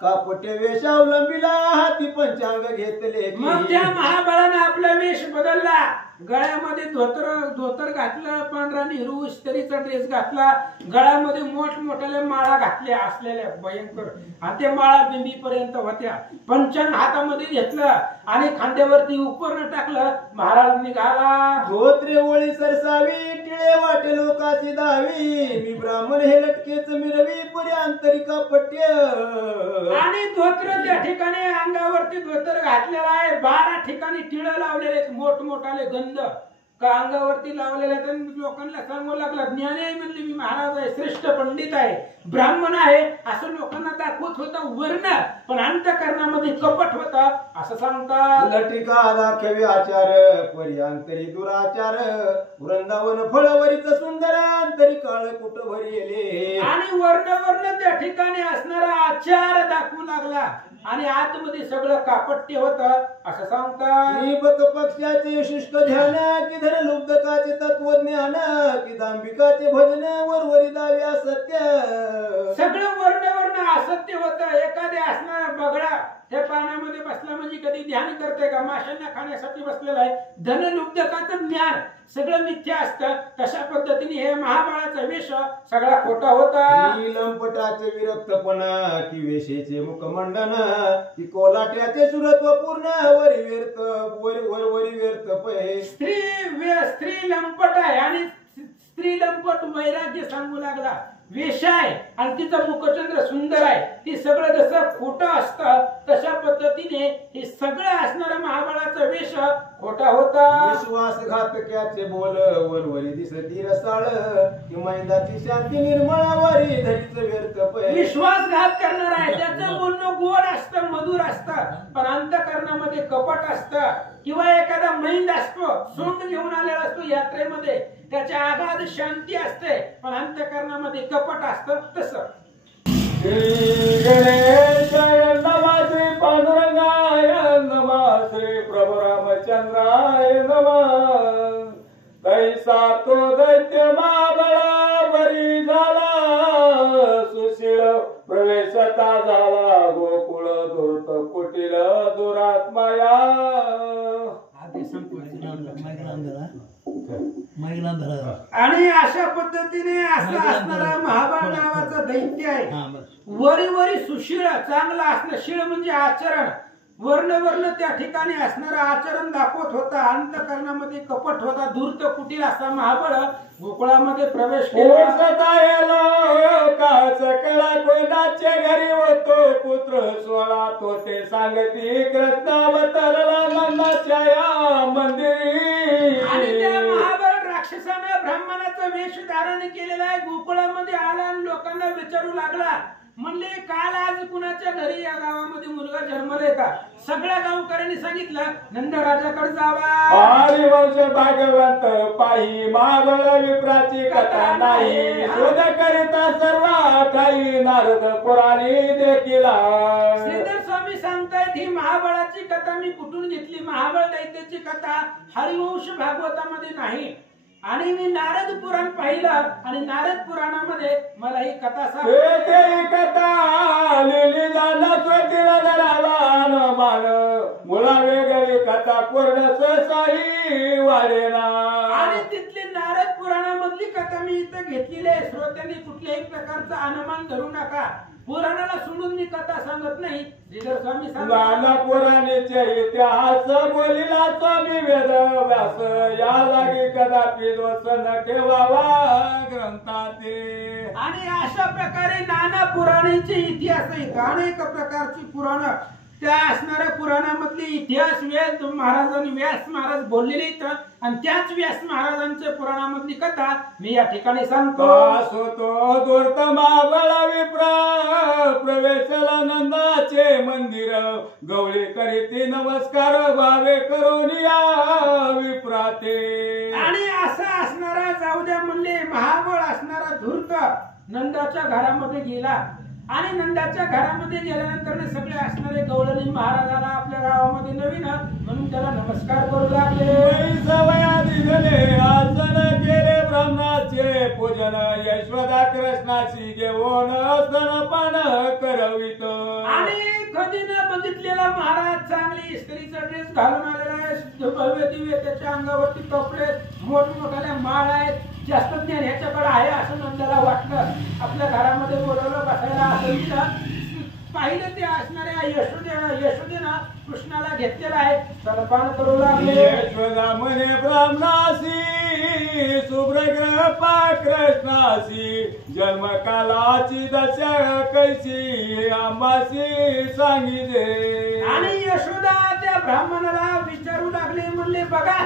कापट्य वेश अवलंबिला हाती पंचांग घेतले. मग त्या महाबळानं आपला वेश बदलला गळ्यामध्ये धोतर घातलं पांढरा नेहरू इस्त्रीचा ड्रेस घातला गळ्यामध्ये मोठमोठ्याल्या माळा घातल्या असलेल्या भयंकर आणि त्या माळा बिंबीपर्यंत होत्या. पंचांग हातामध्ये घेतलं आणि खांद्यावरती उपरण टाकलं महाराज निघाला. धोत्रे ओळी सरसावी टिळे वाटे लोकाची दावी मी ब्राह्मण हे लटकेच मिरवी पुरी आंतरिका पट्य. आणि धोत्र त्या ठिकाणी अंगावरती धोतर घातलेला आहे 12 ठिकाणी टिळं लावलेले आहेत मोठमोठाले गंध का अंगावरती लावलेला लोकांना सांगू लागला ज्ञानी आहे म्हणले मी महाराज आहे श्रेष्ठ पंडित आहे ब्राह्मण आहे असं लोकांना दाखवत होता वर्ण पण अंतःकरणामध्ये कपट होता असं सांगतात. लटिका दाखवी आचार पर्यांतरी दुराचार वृंदावन फळवरीच सुंदर अंतरी काळ कुठ भरी येले. आणि वर्ण त्या ठिकाणी असणारा आचार दाखवू लागला आणि आतमध्ये सगळं कापट्य होत असं सांगतात. दीपक पक्षाचे शुष्क ध्यान की धन लुब्धकाचे तत्वज्ञान की दांबिकाचे भजन वरवरी दावे असत्य. सगळं वर्ण असत्य होतं. एखाद्या असणारा बगडा त्या पाण्यामध्ये बसला म्हणजे कधी ध्यान करते का माशांना खाण्यासाठी बसलेला आहे धनलुब्धकाचं ज्ञान सगळं मिथ्या असतं. तशा पद्धतीने हे महाबळाचा वेश सगळा खोटा होता. लंपटाचे विरक्तपणा की वेशेचे मुखमंडन की कोलाट्याचे सुरत्व पूर्ण वरी व्यर्थ वरी व्यर्थ पै. स्त्री लंपट आहे आणि स्त्री लंपट वैराग्य सांगू लागला वेश आहे आणि तिचा मुखचंद्र सुंदर आहे ती सगळं जसं खोटं असतं तशा पद्धतीने हे सगळं असणारा महाबळाचा वेश खोटा होता. विश्वासघातक्याचे बोल वरवरी दिसती रसाळ की मैदाची शांती निर्मळावरी धरीच व्यर्थ पै. विश्वासघात करणार आहे त्याचं बोलणं गोड असतं मधुर असतं पण अंतःकरणामध्ये कपट असतं किंवा एखादा मैंद असतो सोंड घेऊन आलेला असतो यात्रेमध्ये त्याच्या आगाध शांती असते पण अंतःकरणामध्ये कपट असतं तसं. श्री गणेशाय नमः श्री पांडुरंगाय नमः श्री प्रभु रामचंद्राय नमः. तैसा तो दैत्य महाबळावरी झाला सुशील प्रवेशता झाला गोकुळ धूर्त कुटील दुरात्मया. माईला धरा. आणि अशा पद्धतीने असं असणारा महाबळ नावाचा दैत्य आहे. वरी वरी सुशीळ चांगला असणं, शीळ म्हणजे आचरण, वर्ण त्या ठिकाणी असणारं आचरण दाखवत होता. अंतकरणामध्ये कपट होता, धूर्त कुटील असा महाबळ गोकुळामध्ये प्रवेश केला. सकळा कोणाच्या घरी होतो पुत्र सोळा, तो ते सांगती कृष्णावतरला नंदाच्या या मंदिरी. आणि त्या महाबळ राक्षसानं ब्राह्मणाचा वेश धारण केलेला आहे. गोकुळामध्ये आला आणि लोकांना विचारू लागला, म्हणले काल आज कुणाच्या घरी या गावामध्ये मुलगा जन्मलाय का? सगळ्या गावकऱ्यांनी सांगितलं नंदराजाकडे जावा. हरिवंश भागवंत पाही महाबळ विप्राची कथा नाही, शोध करिता सर्व ठाई नारद पुराणी देखील. श्रीधर स्वामी सांगतायत ही महाबळाची कथा मी कुठून घेतली? महाबळ दैत्याची कथा हरिवंश भागवतामध्ये नाही. आणि मी नारद पुराण पाहिलं आणि नारद पुराणामध्ये मला ही कथा मुळा वेगळी कथा पूर्ण ससाई वाढेना. आणि तिथली नारद पुराणामधली कथा मी इथं घेतलेली आहे. श्रोत्यांनी कुठल्याही प्रकारचा अनुमान धरू नका. पुराणाला सोडून मी कथा सांगत नाही. श्रीधर स्वामी नाना पुराणीचे इतिहास बोलिला स्वामी वेद व्यास, या लागी कदापि दोष न ठेवावा ग्रंथात. आणि अशा प्रकारे नाना पुराणांचे इतिहास आहेत. अनेक प्रकारची पुराण त्या असणाऱ्या पुराणामधले इतिहास व्यास महाराज बोललेले आहेत. आणि त्याच व्यास महाराजांच्या पुराणामधली कथा मी या ठिकाणी सांगतो. तो दूर्त महाबळ विप्रा प्रवेशला नंदाचे मंदिर, गवळी करीती नमस्कार भावे करून या विप्राते. आणि असा असणारा जाऊ द्या म्हणले महाबळ असणारा धूर्त नंदाच्या घरामध्ये गेला. आणि नंदाच्या घरामध्ये गेल्यानंतर सगळे असणारे गवळणी महाराजाला आपल्या गावामध्ये नवीन म्हणून त्याला नमस्कार करू लागले. आसन केले ब्रह्माचे पूजन, यशोदा कृष्णाची घेऊन स्तनपान करवित. आणि कधी न बघितलेला महाराज चांगली स्त्रीचा ड्रेस घालून आलेला आहे. भव्य दिव्य त्याच्या अंगावरती कपडे, मोठमोठ्याल्या माळ आहेत. जास्त ज्ञान ह्याच्याकडे आहे असं नंदाला वाटलं. आपल्या घरामध्ये बोलवलं, बसायला असं दिलं. पाहिलं ते असणाऱ्या यशोदेना कृष्णाला घेतलेला आहे. स्तनपान करू लागले. यशोदा म्हणे ब्राह्मणासी सुभ्रग्रह कृष्णासी, जन्मकालाची दशा कैसी आंबासी सांगितले. आणि यशोदा त्या ब्राह्मणाला विचारू लागले, म्हणले बघा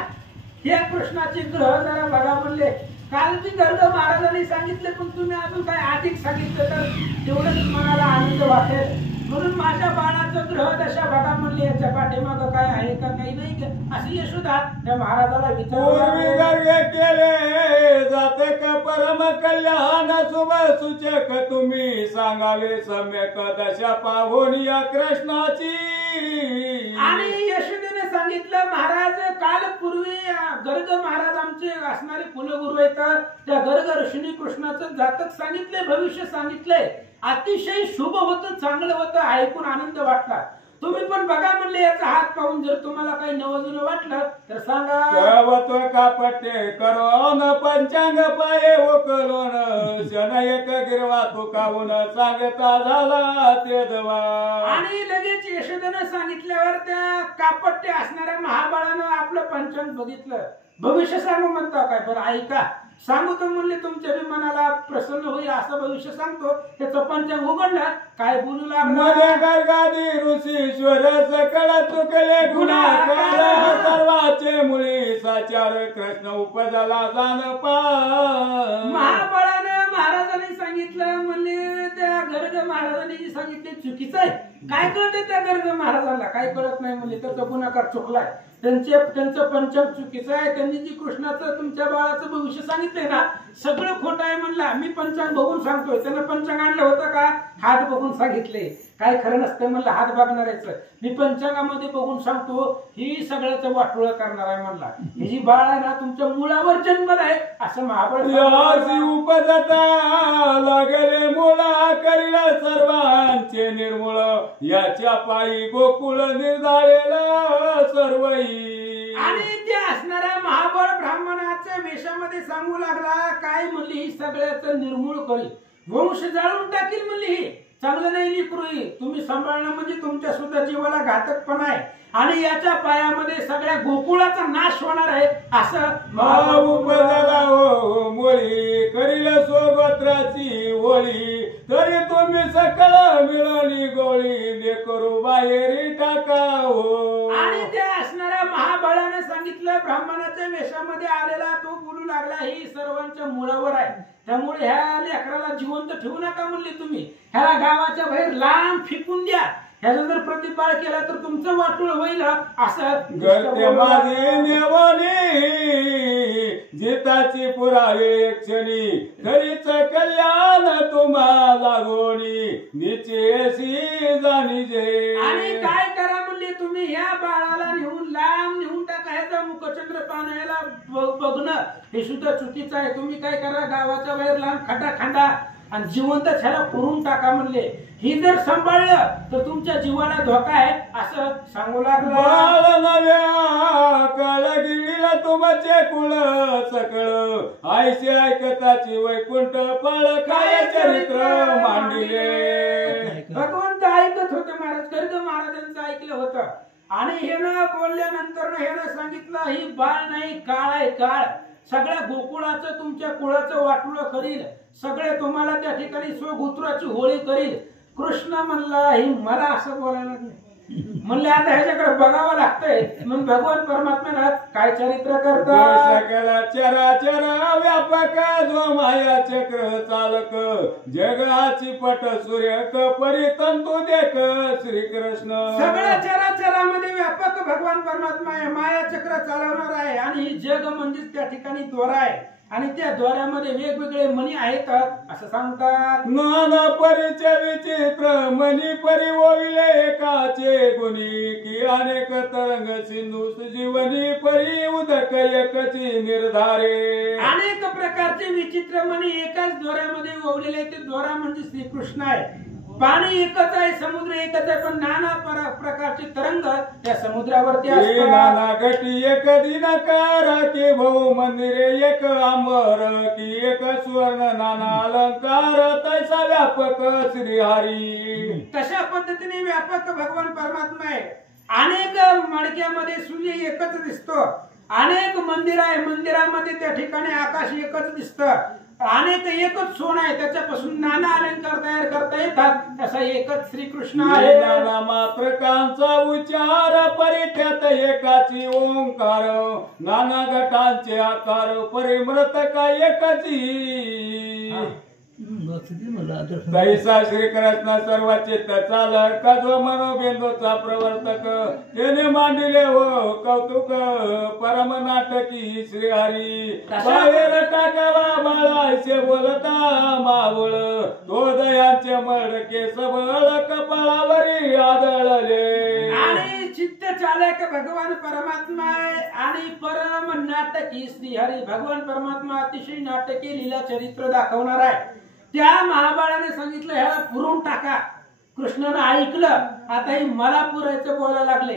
हे कृष्णाचे ग्रह जरा बघा म्हणले. काल ती गर्ग महाराजांनी सांगितले, पण तुम्ही अजून काय अधिक सांगितलं तर तेवढंच मनाला आनंद वाटेल. म्हणून माझ्या बाळाचं ग्रह दशा बघा म्हणले. याच्या पाठीमागं काय आहे का काही नाही अशी यशोदा त्या महाराजाला पूर्वी गर्ग केले जातक परम कल्याण शुभ सूचक, तुम्ही सांगावे सम्यक दशा पाहून या कृष्णाची. आणि यशोदेने सांगितलं महाराज काल पूर्वी गर्ग महाराज आमचे असणारे कुलगुरु आहेत. त्या गर्ग ऋषीने कृष्णाचं जातक सांगितले, भविष्य सांगितलंय. अतिशय शुभ होतं, चांगलं होतं. ऐकून आनंद वाटला. तुम्ही पण बघा म्हणले याचा हात पाहून जर तुम्हाला काही नवजुनं वाटलं तर सांगा. कापटे करोन पंचांग पाये ओकलोन, शन एक गिरवा तुकावून सांगता झाला ते दवा. आणि लगेच यशोदेनं सांगितल्यावर त्या कापट्य असणाऱ्या महाबाळानं आपलं पंचांग बघितलं. भविष्य सांगू म्हणता काय? बरं ऐका सांगतो म्हणले, तुमच्या बी मनाला प्रसन्न होईल असं भविष्य सांगतो. त्याचं पंचांग उघडलं, काय बोलू लागला. गर्गादी ऋषीश्वर सकळ चुकले गुन्हा, सर्वाचे मुळी साचार कृष्ण उपजला जाण पा. महाबळानं महाराजांनी सांगितलं म्हणले त्या गर्ग महाराजांनी जी सांगितले चुकीचं आहे. काय कळतं त्या गर्ग महाराजांना? काय कळत नाही म्हणले. त्याचा गुन्हाकार चुकलाय. त्यांचं पंचांग चुकीचं आहे. त्यांनी जी कृष्णाचं तुमच्या बाळाचं भविष्य सांगितलंय ना सगळं खोटं आहे म्हणला. मी पंचांग बघून सांगतोय. त्यानं पंचांग आणलं होतं का? हात बघून सांगितले. काय खरं नसतं म्हणलं हात बघणाऱ्याच. मी पंचांगामध्ये बघून सांगतो ही सगळ्याचं वाटोळ करणार आहे म्हणला. ही जी बाळ आहे ना तुमच्या मुळावर जन्मला आहे असं महाबळ उपजता लागले मुळा करीला सर्वांचे निर्मूळ, याच्या पायी गोकुळ निर्धारेला सर्वही. आणि ते असणाऱ्या महाबळ ब्राह्मणाच्या वेशामध्ये सांगू लागला, काय म्हणली ही सगळ्याचं निर्मूळ करी, वंश जाळून टाकील म्हणली, ही चांगलं नाही लेकरू, तुम्ही सांभाळणं म्हणजे तुमच्या सुद्धा जीवाला घातकपणा आहे आणि याच्या पायामध्ये सगळ्या गोकुळाचा नाश होणार आहे असं मोळी करील सोगोत्राची होळी, तरी तुम्ही सकळ मिळवली गोळी दे करू बाहेरी टाका हो. आणि त्या असणाऱ्या महाबळाने सांगितलं, ब्राह्मणाच्या वेशामध्ये आलेला तो बोलू लागला, ही सर्वांच्या मुळावर आहे, त्यामुळे ह्या लेकराला जिवंत ठेवू नका म्हणले तुम्ही, ह्याला गावाच्या बाहेर लांब फेकून द्या, ह्याचा जर प्रतिपाळ केला तर तुमचं वाटूळ होईल असं गळते माझे नेवानी जिताची पुरावे क्षणी, तरीच कल्याण तुम्हा लागोनी निचेसी जाणीजे. आणि काय करा म्हणले तुम्ही, ह्या बाळाला नेऊन लांब नेऊन टाका, ह्याचा मुखचंद्र पाहण्याला बघणं हे सुद्धा चुकीचं आहे, तुम्ही काय करा गावाच्या बाहेर लांब खड्डा खांदा आणि जिवंत ह्याला पुरून टाका म्हणले, ही जर सांभाळलं तर तुमच्या जीवाला धोका आहे असं सांगू लागलं. बाळ नव्या काळगिरीला तुमचे कुळ सकळ, आयशी ऐकताची वैकुंठ पाळ काय चरित्र मांडिले. भगवंत ऐकत होते महाराज, गर्ग महाराजांचं ऐकलं होतं आणि हेनं बोलल्यानंतर हेनं सांगितलं, ही बाळ नाही काळ आहे, काळ सगळ्या गोकुळाचं तुमच्या कुळाचं वाटुळं करील, सगळे तुम्हाला त्या ठिकाणी स्वगोत्राची होळी करील. कृष्ण म्हणला, ही मला असं बोलायला नाही म्हणले, आता ह्याच्याकडे बघावं लागतंय. मग भगवान परमात्म्याला काय चरित्र करतात, सकल चराचर व्यापक जो माया चक्र चालक, जगाची पट सूर्यक परितंतु देख श्रीकृष्ण. सगळ्या चराचरामध्ये व्यापक भगवान परमात्मा आहे, माया चक्र चालवणार आहे आणि ही जग म्हणजेच त्या ठिकाणी द्वार आहे आणि त्या द्वारामध्ये वेगवेगळे मणी आहेत असं सांगतात. नाना परिचय विचित्र मनी परिवोविले एकाचे गुणी, की अनेक तरंग सिंधू जीवनी परी उदक एकची निर्धारे. अनेक प्रकारचे विचित्र मणी एकाच द्वारामध्ये ओवलेले, ते द्वारा म्हणजे श्रीकृष्ण आहे. पाणी एकच आहे, समुद्र एकच आहे, पण नाना प्रकारचे तरंग त्या समुद्रावरती असतात. नाना गटी एक दिनकार की भाऊ मंदिरे एक आंबर, की एक सुवर्ण नाना अलंकार तैसा व्यापक श्रीहरी. तशा पद्धतीने व्यापक भगवान परमात्मा आहे. अनेक मडक्यामध्ये सूर्य एकच दिसतो, अनेक मंदिर आहे, मंदिरामध्ये त्या ठिकाणी आकाश एकच दिसतं, अनेक एकच सोन आहे, त्याच्यापासून नाना अलंकार तयार करता येतात, तसा एकच श्रीकृष्ण आहे. नाना मात्रकांचा उच्चार परित्यात एकाची ओंकार, नाना घटांचे आकार परिमृत का एकाची. तैसा श्रीकृष्ण सर्व चित्त चालक, जो मनोबिंदूचा प्रवर्तक, त्याने मांडिले हो कौतुक परम नाटकी श्रीहरी. बाहेर टाकावा बाळाचे बोलता मावळ, तो दयाचे मडके सबळ कपाळावरी आदळले. आणि चित्त चालक भगवान परमात्मा आहे आणि परम नाटकी श्रीहरी. भगवान परमात्मा अतिशय नाटकी लीला चरित्र दाखवणार आहे. त्या महाबाळाने सांगितलं, ह्याला पुरून टाका. कृष्णानं ऐकलं, आता ही मला पुरायचं बोलायला लागले.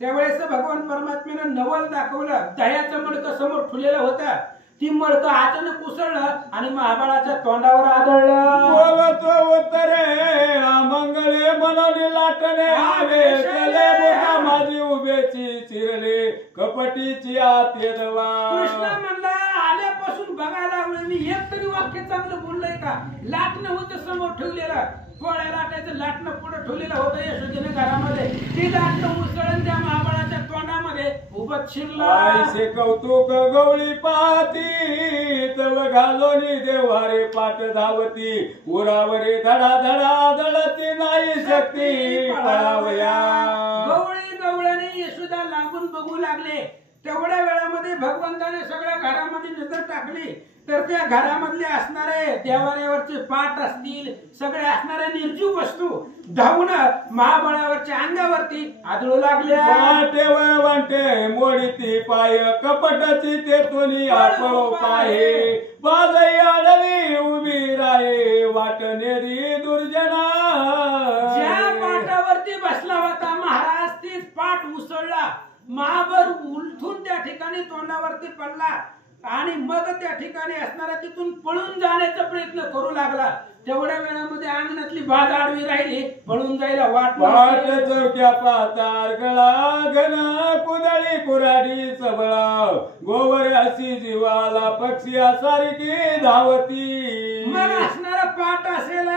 त्यावेळेस भगवान परमात्म्यानं नवल दाखवलं, दह्याचं मडकं समोर ठेवलेलं होतं, ती मडकं अचानक उसळलं आणि महाबाळाच्या तोंडावर आदळलं. बोलतो उत्तरे मंगळे मनोनी लाटणे आवे, चले बुका माझी उभेची चिरले कपटीची आते दवा. कृष्ण म्हणला, आल्यापासून बघायला लागलो मी, एक तरी वाक्य चांगलं बोललंय का? लाटणं होतं समोर ठेवलेलं, पोळ्या लाटायचं लाटणं पुढे ठेवलेलं होतं यशोदेने घरामध्ये, ती लाटणं उसळून त्या महाबाळाच्या तोंडामध्ये उभं शिरलं. आईसे कौतुक गवळी पाहती, तव घालोनी देवारे पाठ धावती, उरावरी धडा धडा दळती नाही शक्ती पळावया. गवळी गवळणी यशोदा लागून बघू लागले. तेवढ्या वेळामध्ये भगवंताने सगळ्या घरामध्ये नजर टाकली, तर त्या घरामधले असणारे देवाऱ्यावरचे पाट असतील, सगळे असणाऱ्या निर्जीव वस्तू धावून महाबळावरच्या अंगावरती आदळू लागल्या. वाटेवर वाटे मोडीती पाय, कपटाची तेथुनी आपळो पाये, बाजई आडवी उभी राये, वाट नेरी दुर्जना. ज्या पाटावरती बसला होता महाराज, तीच पाठ उसळला. महाबर उलथून ठिकाणी तोंडावरती पडला आणि मग त्या ठिकाणी असणारा तिथून पळून जाण्याचा प्रयत्न करू लागला. तेवढ्या वेळामध्ये अंगणातली बाज आडवी राहिली, पळून जायला वाट चौक्या पातार गळा घन कुदळी कुराडी सबळा गोवर अशी जीवाला पक्षी सारखी धावती. मग असणारा पाट असेल,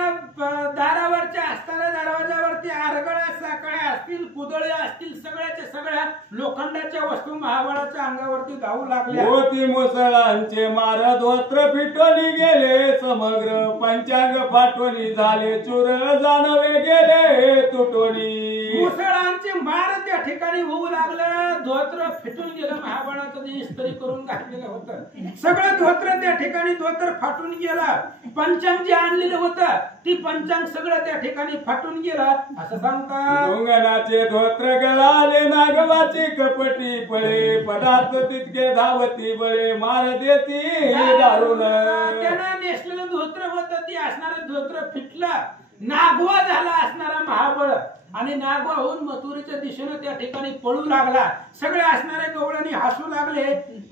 दारावरच्या असणाऱ्या दरवाजावरती आरगळ्या साकळ्या असतील, कुदळे असतील, सगळ्याच्या सगळ्या लोखंडाच्या वस्तू महाबळाच्या अंगावरती धावू लागल्या. होती मुसळांचे मार धोत्र फिटोली गेले समग्र पंचांग फाटोनी झाले चूर जानवे गेले तुटोनी. मुसळांचे मार त्या ठिकाणी होऊ लागलं, धोत्र फिटून गेलं. महाबळाचं जे इस्त्री करून घातलेलं होतं सगळं धोत्र त्या ठिकाणी धोत्र फाटून गेलं. पंचांग जे आणलेलं होतं ती पंचांग सगळं त्या ठिकाणी फाटून गेलं असं सांगतात. डोंगराचे धोत्र गळाले नागवाची कपटी पळे पदार्थ तितके धावती बळे मार देती दारुण. त्यानं नेसलेलं धोत्र होतं ती असणारं धोत्र फिटलं, नागवा झाला असणारा महाबळ आणि नागवा होऊन मथुरेच्या दिशेने त्या ठिकाणी पळू लागला. सगळे असणारे गवळणी हसू लागले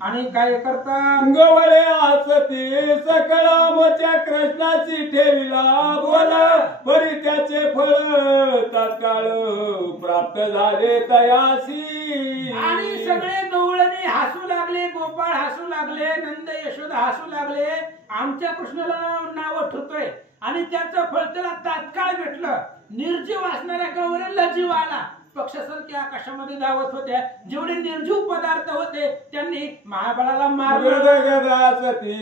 आणि काय करतात. गवळे हसती सकळा मोच्या कृष्णाची ठेविला बोला परी त्याचे फळ तात्काळ प्राप्त झाले तयासी. आणि सगळे गवळणी हसू लागले, गोपाळ हसू लागले, नंद यशोदा हसू लागले. आमच्या कृष्णाला नाव ठेवतोय आणि त्याचं फळ त्याला तात्काळ भेटलं. निर्जीव असणाऱ्या गवळ्यांना जीव आला. पक्षासारखे आकाशामध्ये धावत होत्या. जेवढे निर्जीव पदार्थ होते त्यांनी महाबळाला मारलं.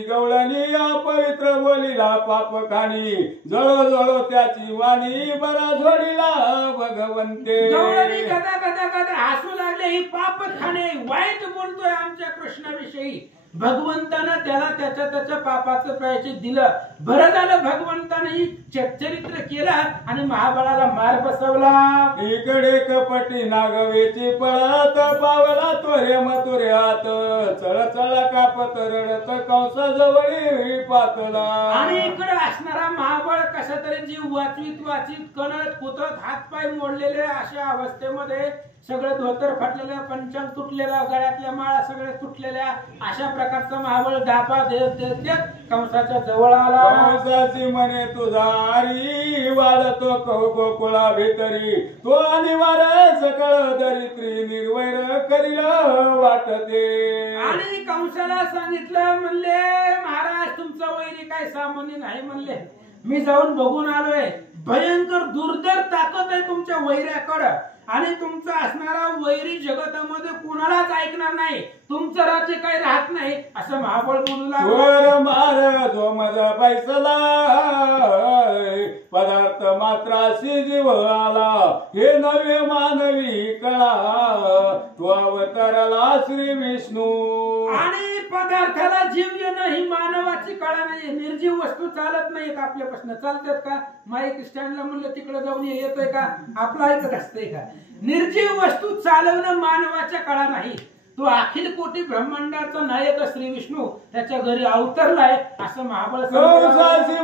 गवळणी पवित्र बोलीला पाप खाणी जळो जळो त्याची वाणी बरा जोडीला भगवंते. गवळणी गदा गदा गदा हसू लागले. ही पाप खाणे वाईट बोलतोय आमच्या कृष्णाविषयी. भगवंतानं त्याला त्याच्या पापाचं प्रायश्चित दिलं. बरं झालं भगवंताने चरित्र केलं आणि महाबळाला मार बसवला. इकडे कपटी नागवेची पळत पावला तोरे मथुरे हात चळ चळ कापत रडत कंसाजवळी पातला. आणि इकडे असणारा महाबळ कसा तरी जीव वाचवीत कणत कुतत हातपाय मोडलेले अशा अवस्थेमध्ये सगळं धोतर फाटलेलं, पंचांग तुटलेला, गळ्यातल्या माळा सगळ्या तुटलेल्या अशा प्रकारचा महाबळ दापा देत कंसाच्या जवळ आला. कंसाची म्हणे तुझा हरी वाढतो गोकुळा भितरी तो अनिवार सकळ दरित्री निर्वैर करील वाटते. आणि कंसाला सांगितलं, म्हणले महाराज तुमचा वैरी काय सामान्य नाही. म्हणले मी जाऊन बघून आलोय, भयंकर दुर्धर ताकद आहे तुमच्या वैऱ्याकडं आणि तुमचा असणारा वैरी जगतामध्ये कुणालाच ऐकणार नाही, तुमचं राज्य काही राहत नाही असं महाबळ बोलू लागला. मार जो माझा पैसला पदार्थ मात्राशी जीव आला हे नवे मानवी कळा तो अवतरला श्री विष्णू. आणि पदार्थाला जीव येणं ही मानवाची कळा नाही. निर्जीव वस्तू चालत नाहीत. आपल्यापासून चालतात का? माईक स्टँडला म्हणलं तिकडे जाऊन येतोय का? आपलं ऐकत असतंय का? निर्जीव वस्तू चालवणं मानवाच्या कळा नाही. तो अखिल कोटी ब्रह्मांडाचा नायक श्री विष्णू त्याच्या घरी अवतरलाय असं महाबळ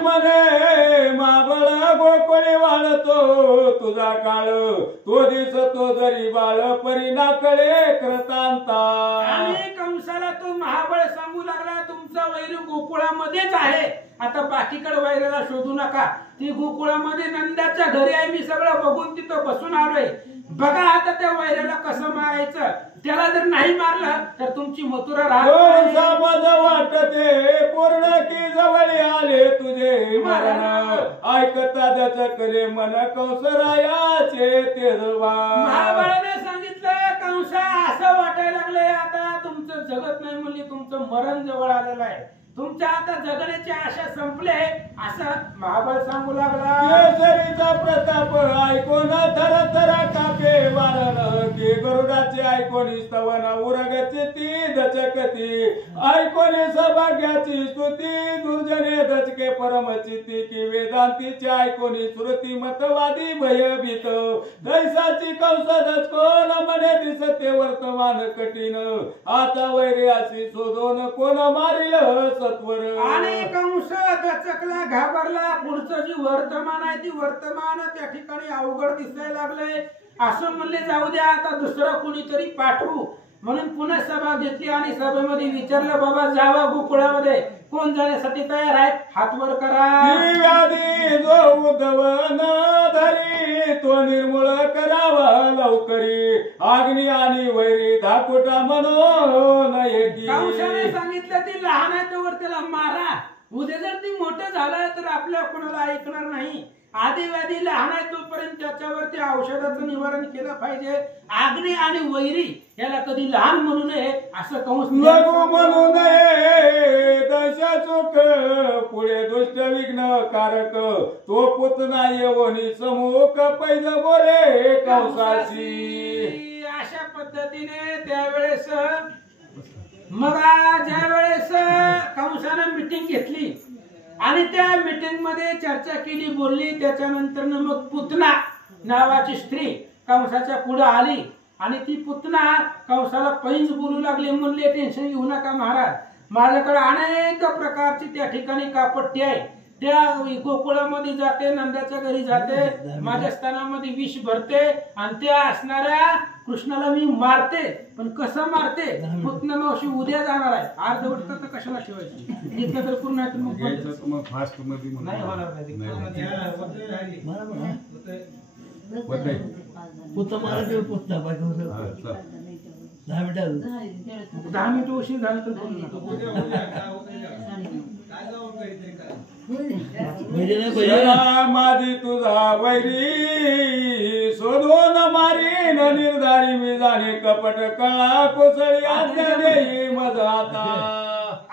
म्हणे. महाबळ गोकुळी वाळतो तुझा काळ तो दिसतो जरी बाळ परिणाकडे कृतांता. आणि कंसाला तो महाबळ सांगू लागला, तुमचा वैर गोकुळामध्येच आहे. आता बाकीकडे वैराला शोधू नका. ती गोकुळामध्ये नंदाच्या घरी आहे. मी सगळं बघून तिथं बसून आलोय. बघा आता त्या वैराला कसं मारायचं. त्याला जर नाही मारलं तर तुमची मथुरा राहत वाटते पूर्ण की जवळ आले तुझे मरण ऐकता दचकले मन कंसरायाचे तेजवा. महाबळाने सांगितलं, कंसा असं वाटायला लागलंय आता तुमचं जगत नाही. म्हणजे तुमचं मरण जवळ आलेलं आहे. तुमच्या आता जगण्याची आशा संपले असं महाबळ सांगू लागला. केसरीचा प्रताप ऐकून थर थर कापे वारण की गरुडाचे ऐकून स्तवन उरगची ती दचकती ऐकून सौभाग्याची स्तुती दुर्जने दचके परमचिती की वेदांतीचे ऐकून श्रुती मतवादी भयभीत दैसाची कंस दचकोन म्हणे दिसते वर्तमान कठीण आता वैरी अशी शोधून कोण मारिल सत्वर. आणि कंस दचकला, घाबरला. पुढचं जी वर्तमान आहे ती वर्तमान त्या ठिकाणी अवघड दिसायला लागलंय. असं म्हणले जाऊ द्या आता दुसरं कोणीतरी पाठवू. म्हणून पुन्हा सभा घेतली आणि सभेमध्ये विचारलं, बाबा जावा गोकुळामध्ये, कोण जाण्यासाठी तयार आहे, हात वर करा. व्याधी जो उद्धवन धरी तो निर्मूळ करावा लवकरी, अग्नी आणि वैरी धाकुटा म्हणून एकी. कंसाने सांगितलं ती लहान आहे तोवर त्याला मारा, उद्या जर ती मोठं झालं तर आपल्या कोणाला ऐकणार नाही. आदिवादी लहान आहे तोपर्यंत त्याच्यावरती औषधाचं निवारण केलं पाहिजे. अग्नी आणि वैरी याला कधी लहान म्हणू नये असं कंस लघु म्हणू नये दशा चोख, पुढे दुष्ट विघ्न कारक, तो पुतना येवनी समूख पैज बोले कंसाची. अशा पद्धतीने त्यावेळेस मग ज्या वेळेस कंसानं मिटिंग घेतली आणि त्या मीटिंग मध्ये चर्चा केली, बोलली, त्याच्यानंतर मग पुतना नावाची स्त्री कंसाच्या पुढे आली आणि ती पुतना कंसाला पैंज बोलू लागली. म्हणले, टेन्शन घेऊ नका महाराज, माझ्याकडे अनेक प्रकारची त्या ठिकाणी कापट्टी आहे, त्या गोकुळामध्ये जाते, नंदाच्या घरी जाते, माझ्या स्थानामध्ये विष भरते आणि त्या असणाऱ्या कृष्णाला मी मारते. पण कसं मारते, पुतना मावशी उद्या जाणार आहे, अर्धवट तर कशाला ठेवायचं, इथलं तर पूर्ण नाही मग फास्ट मध्ये नाही होणार नाही. दहा मिनिट उशीर झालं तर बोलू नका. माझी तुझा वैरी शोधून मारीन निर्धारी, मी जाणे कपट कळा कोसळी आज्ञा देई मज आता.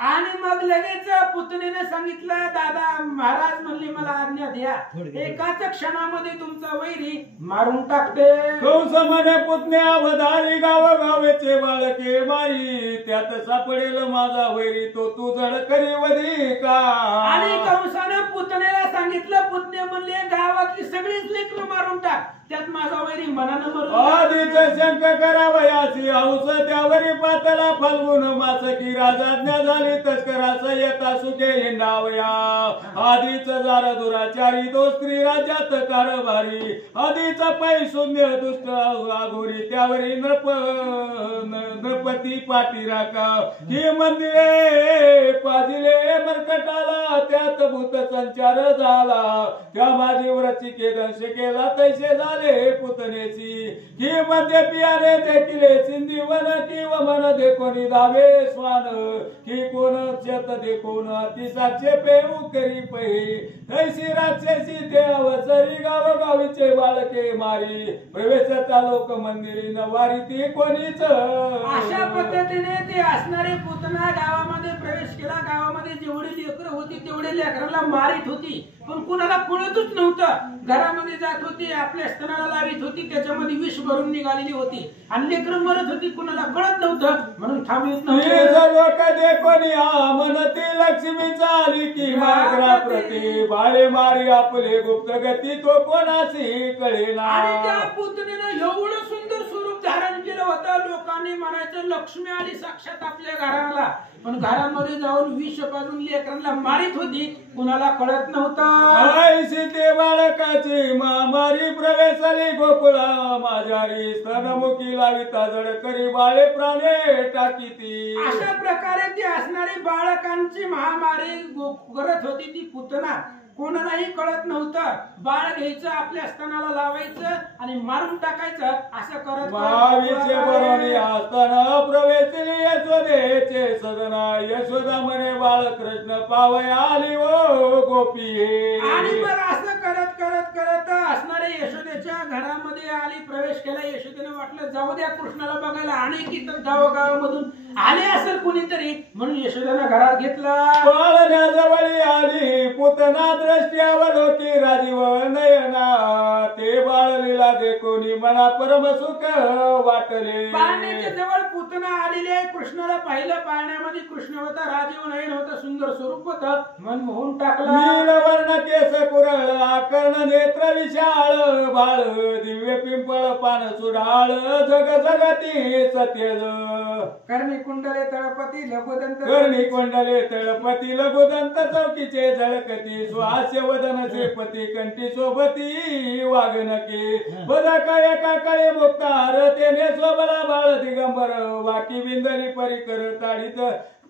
आणि मग लगेच पुतणीने सांगितलं, दादा महाराज म्हणले मला आज्ञा द्या, एकाच क्षणामध्ये तुमचा वैरी मारून टाकते. कंस म्हणे, पुतण्या वधारी गावगावेचे बाळके मारी, त्यात सापडेल माझा वैरी, तो तू जड करी वधी का. आणि कंसानं पुतण्याला सांगितलं, पुतणे म्हणले गावातली सगळीच लेकरं मारून टाक, त्यात माझा वैरी मनानं मारून. आधीच शंक करावयाची हौस, त्यावरी पातला फाल्गुन मास की राजाज्ञा झाली तस्करास येता सुखे हिंडावया. आधीच जार दुराचारी तो स्त्री राज्यात कारभारी, आधीच पै शून्य दुष्ट आघोरी, त्यावरी नृपती पाठी राखा. ही मंदिरे पाजिले मरकटाला, त्यात भूत संचार झाला, त्या माझी व्रचिके दंश केला तैसे झाले पुतनेची. ही मध्ये पियाने देखिले सिंधी वन किंवा मन देखोनी दावे स्वान, की कोण चेत देखोन ती साक्षे पेऊ करी पही, तैसी राक्षसी ते अवसरी गावगावीचे बाळके मारी, प्रवेशता लोक मंदिरी नवारी ती कोणीच. अशा पद्धतीने ती असणारी पुतना गावामध्ये प्रवेश केला. गावामध्ये जेवढी लेकरं होती तेवढे लेकरांना मारित होती, पण कुणाला कळतच नव्हतं. घरामध्ये जात होती, आपल्या स्तनाला लावित होती, त्याच्यामध्ये विष भरून निघालेली होती आणि लेकरं मरत होती, कुणाला कळत नव्हतं म्हणून थांबवित म्हणती लक्ष्मी चाली की मागरा प्रती, बाळे मारी आपले गुप्त गती, तो कोणाशी कळेना. आणि त्या पुतणीनं एवढं सुंदर स्वरूप धारण केलं होतं, लोकांनी म्हणायचं लक्ष्मी आली साक्षात आपल्या घराला, पण घरामध्ये जाऊन विष पाजून लेकरांना मारित होती, कुणाला कळत नव्हतं. सीते बाळकाची महामारी प्रवेशाली गोकुळा माझारी, स्तनमुखी लाविता जड करी बाळे प्राणे टाकीती. अशा प्रकारे ती असणारी बाळकांची महामारी करत होती ती पुतना. कोणालाही कळत नव्हतं, बाळ घ्यायचं, आपल्या स्तनाला लावायचं आणि मारून टाकायचं, असं करत बरोनी असताना प्रवेशली यशोदेचे सदना, यशोदा म्हणे बाळ कृष्ण पावय आली ओ गोपी. आणि मग असं करत करत करत असणारे यशोदेच्या घरामध्ये आली, प्रवेश केला. यशोदेने वाटलं जाऊ द्या कृष्णाला बघायला, अनेक इतर गावागावामधून आले असेल कुणीतरी, म्हणून यशोदेनं घरात घेतलं. बाळण्याजवळी आली पुतना, दृष्ट्यावलोकी राजीव नयना, ते बाळ लीला देखोनी मना परम सुख वाटले. पाळण्याच्या जवळ पुतना आलेली आहे, कृष्णाला पाहिलं, पाळण्यामध्ये कृष्ण होता, राजीव नयन होता, सुंदर स्वरूप होतं, मन मोहून टाकलं. नीलवर्ण केस कुरळ आकर्ण नेत्र विशाळ बाळ दिव्य पिंपळ पान सुडाळ जग जगती सत्यज कर्णी कुंडले तळपती लघुदंत कर्णी कुंडले तळपती लघुदंत चौकीचे झळकती सुहास्य वदन श्रीपती कंठी सोबती वागणके बदका एका कळे मुक्तार तेने सोबला बाळ दिगंबर वाकी बिंदरी परिकर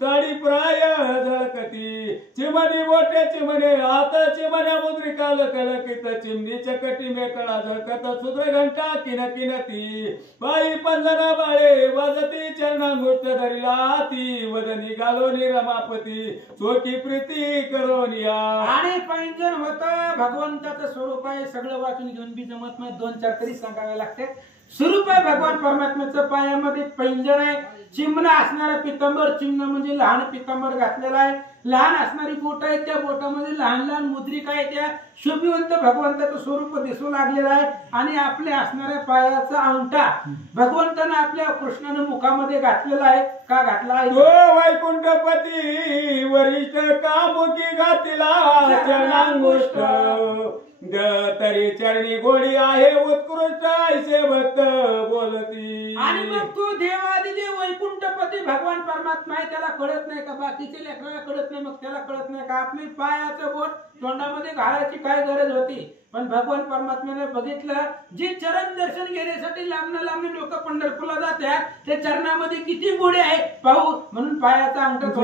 ताडी प्राय झळकती चिमणी मोठे चिमणे हात चिमण्या मुद्रिका लकलकित चिमणी चकटी मेकळा झळकत सुद्र घंटा किन किनती बाई पंजना बाळे वाजती चरणांगुष्ट धरिला ती वदनी घालोनी रमापती चोकी प्रीती करोनिया आणि पैंजन होत भगवंताचं स्वरूप आहे. सगळं वाचून घेऊन बी जमत नाही, 2-4 तरी सांगावे लागते. स्वरूप आहे भगवान परमात्म्याचं. पायामध्ये पैंजण आहे, चिमणा असणारा पितांबर, चिमणा म्हणजे लहान पितांबर घातलेला आहे. लहान असणारी बोट आहे, त्या बोटामध्ये लहान लहान मुद्रिका आहे. त्या शोभिवंत भगवंताचं स्वरूप दिसू लागलेलं आहे. आणि आपल्या असणाऱ्या पायाचा अंगठा भगवंतानं आपल्या कृष्णानं मुखामध्ये घातलेला आहे. का घातला आहे? तो वैकुंठपती वरिष्ठ कामुकी घातला चरणांगुष्ट तरी चरणी गोडी आहे उत्कृष्ट ऐसे भक्त बोलती. आणि मग तो देवादिदेव वैकुंठपती भगवान परमात्मा आहे. त्याला कळत नाही का? बाकीचे लेकराला कळत नाही, मग त्याला कळत नाही का? आपली पायाचं बोट तोंडामध्ये घालायची काय गरज होती? पण भगवान परमात्म्याने बघितलं, जे चरण दर्शन घेण्यासाठी लांब लोक पंढरपूरला जातात, त्या चरणामध्ये किती गोडे आहे पाहू म्हणून पायाचा अंगठा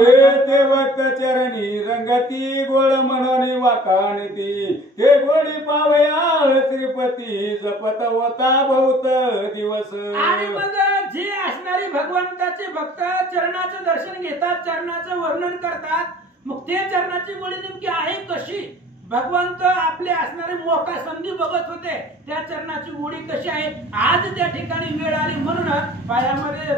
ते भक्त चरणी रंगती गोळ म्हणून वाकाणती ते गोडी पावया श्रीपती जपत होता बहुत दिवस. आणि मग जे असणारे भगवंताचे भक्त चरणाचं दर्शन घेतात, चरणाचं वर्णन करतात, मग ते चरणाची गोडी नेमकी आहे कशी? भगवंत आपले असणारे मोका संधी बघत होते, त्या चरणाची गोडी कशी आहे. आज त्या ठिकाणी वेळ आली म्हणून पायामध्ये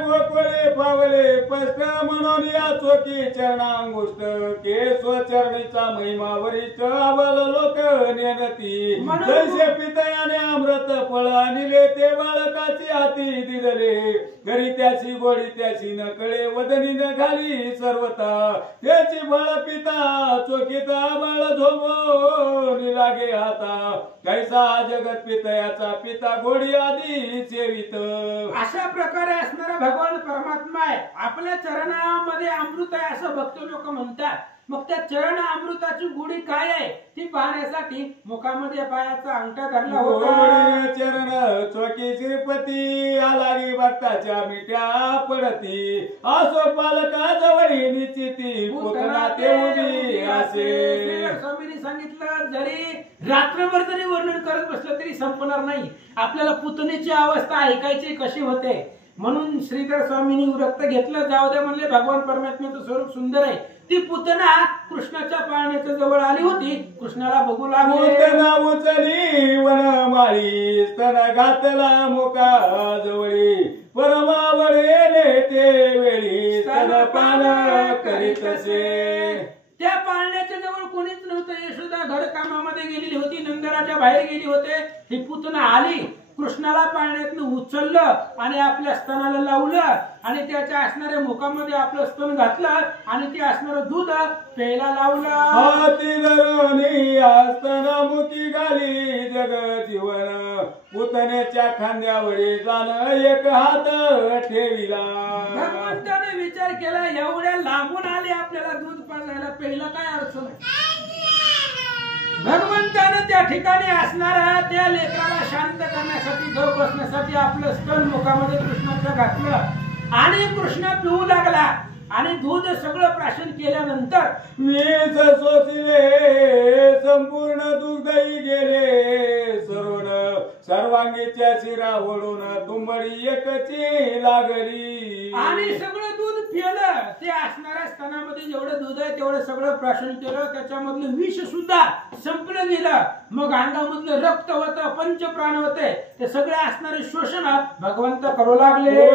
गोकुळे पावले स्पष्ट म्हणून या चोकी चरणांगुष्ट केशव चरणीचा महिमा वरिष्ठ अबल लोक नेनती जैसे पितयाने अमृत फळ आणले ते बाळकाची हाती दिदले घरी त्याची गोडी त्याची न कळे वदनी न घाली सर्वता त्याची बळ पिता चोकीता बाळ झोमोनी लागे हाता कैसा जगत पितयाचा पिता गोडी आधी सेवित. अशा प्रकारे असणारा भगवान परमात्मा आहे. आपल्या चरणामध्ये अमृत आहे असं भक्त लोक म्हणतात. मग त्या चरण अमृताची गोडी काय आहे ती पाहण्यासाठी मुखामध्ये पायाचा अंगठा धरला होता. चरण चोकी श्रीपती आलागी भक्ताच्या मिठ्या पडती असो पालका जवळी निश्चिती पुतना ते उभी असे. स्वामींनी सांगितलं, जरी रात्रभर जरी वर्णन करत बसलं तरी संपणार नाही. आपल्याला पुतणेची अवस्था ऐकायची कशी होते म्हणून श्रीधर स्वामींनी व्रत घेतलं. जाऊ द्या म्हणले, भगवान परमात्म्याचं स्वरूप सुंदर आहे. ती पुतना कृष्णाच्या पाळण्याच्या जवळ आली होती, कृष्णाला बघू लागली. उचली वनमाळी स्तन घातला मुका जवळी परमावळे ते वेळी स्तन पान करीत असे. त्या पाळण्याच्या जवळ कोणीच नव्हतं. यशोदा घर कामामध्ये गेलेली होती, नंदराच्या बाहेर गेली होते. ही पुतना आली, कृष्णाला पाळण्यातून उचललं आणि आपल्या स्तनाला लावलं आणि त्याच्या असणाऱ्या मुखामध्ये आपलं स्तन घातलं आणि ते असणारं दूध प्यायला लावलं. हाती धरुनी स्तनामुखी घाली जग जीवन पुतण्याच्या खांद्यावरी जाण एक हात ठेविला. भगवंताने विचार केला, एवढ्या लांबून आले आपल्याला दूध पाजायला, प्यायला काय अडचण आहे. भगवंतानं त्या ठिकाणी असणारा त्या लेकराला शांत करण्यासाठी, गप बसण्यासाठी आपलं स्तन मुखामध्ये कृष्णाचं घातलं आणि कृष्ण पिऊ लागला. आणि दूध सगळं प्राशन केल्यानंतर वीज सोसिले संपूर्ण दुग्धही गेले सरोड सर्वांगीच्या शिरा ओढून तुंबडी एकची लागली. आणि सगळं दूध पिलं. ते असणाऱ्या स्तनामध्ये जेवढं दूध आहे तेवढं सगळं प्राशन केलं. त्याच्यामधलं विष सुद्धा संपलं गेलं. मग अंगामधलं रक्त होतं, पंचप्राण होते, ते सगळे असणारे शोषण भगवंत करू लागले.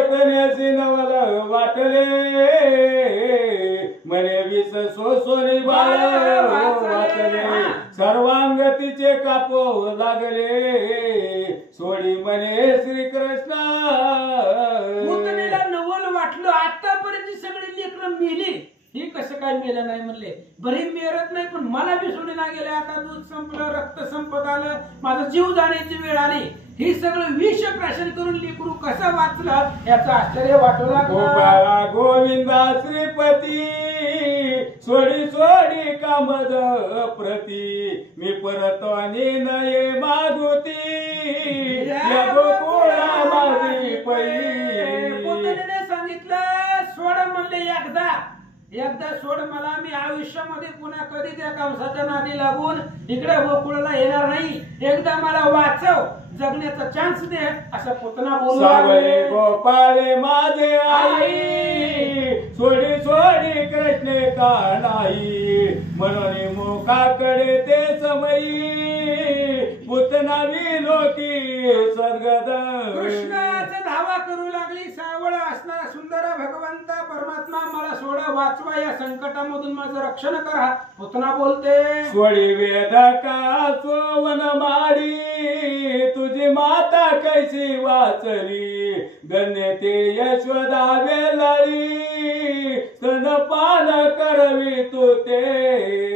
वाटले म्हणे विष सोसोनी बाळ वाचले सर्वांगतीचे कापो लागले सोडी म्हणे श्रीकृष्ण. पुतणीला नवल वाटलं, आतापर्यंत सगळी लेकरं मेली, ही कसं काही मेलं नाही म्हणले. बरी मेरत नाही पण मला बी सोडीना गेले. आता दूध संपलं, रक्त संपत आलं, माझा जीव जाण्याची वेळ आली. ही सगळं विष प्राशन करून लेकरू कसं वाचलं याचं आश्चर्य वाटू लागलं. गोपाळा गोविंदा श्रीपती सोडी सोडी कामद प्रती मी परतवानी नये मागुती या गोकुळा माझी पै. पुतणीने सांगितलं सोड म्हणले एकदा सोड मला. मी आयुष्यामध्ये पुन्हा कधी त्या कंसाच्या नादी लागून इकडे गोकुळाला येणार नाही. एकदा मला वाचव, जगण्याचा चान्स दे असं पुतना बोलू सावळे गोपाळे माझे आई सोडी सोडी कृष्णे का नाही म्हणून मुखाकडे ते समयी पुतना विलोकी स्वर्गद. कृष्णाचा धावा करू लागली. सावळ असणारा सुंदर भगवंत परमात्मा मला सोडा, वाचवा, या संकटामधून माझं रक्षण करा. पुतना बोलते सोडी वेद का सोवन माडी तुझी माता कैसी वाचली गण्य ते यशोदा वेलाळी स्तनपान करवी तू ते.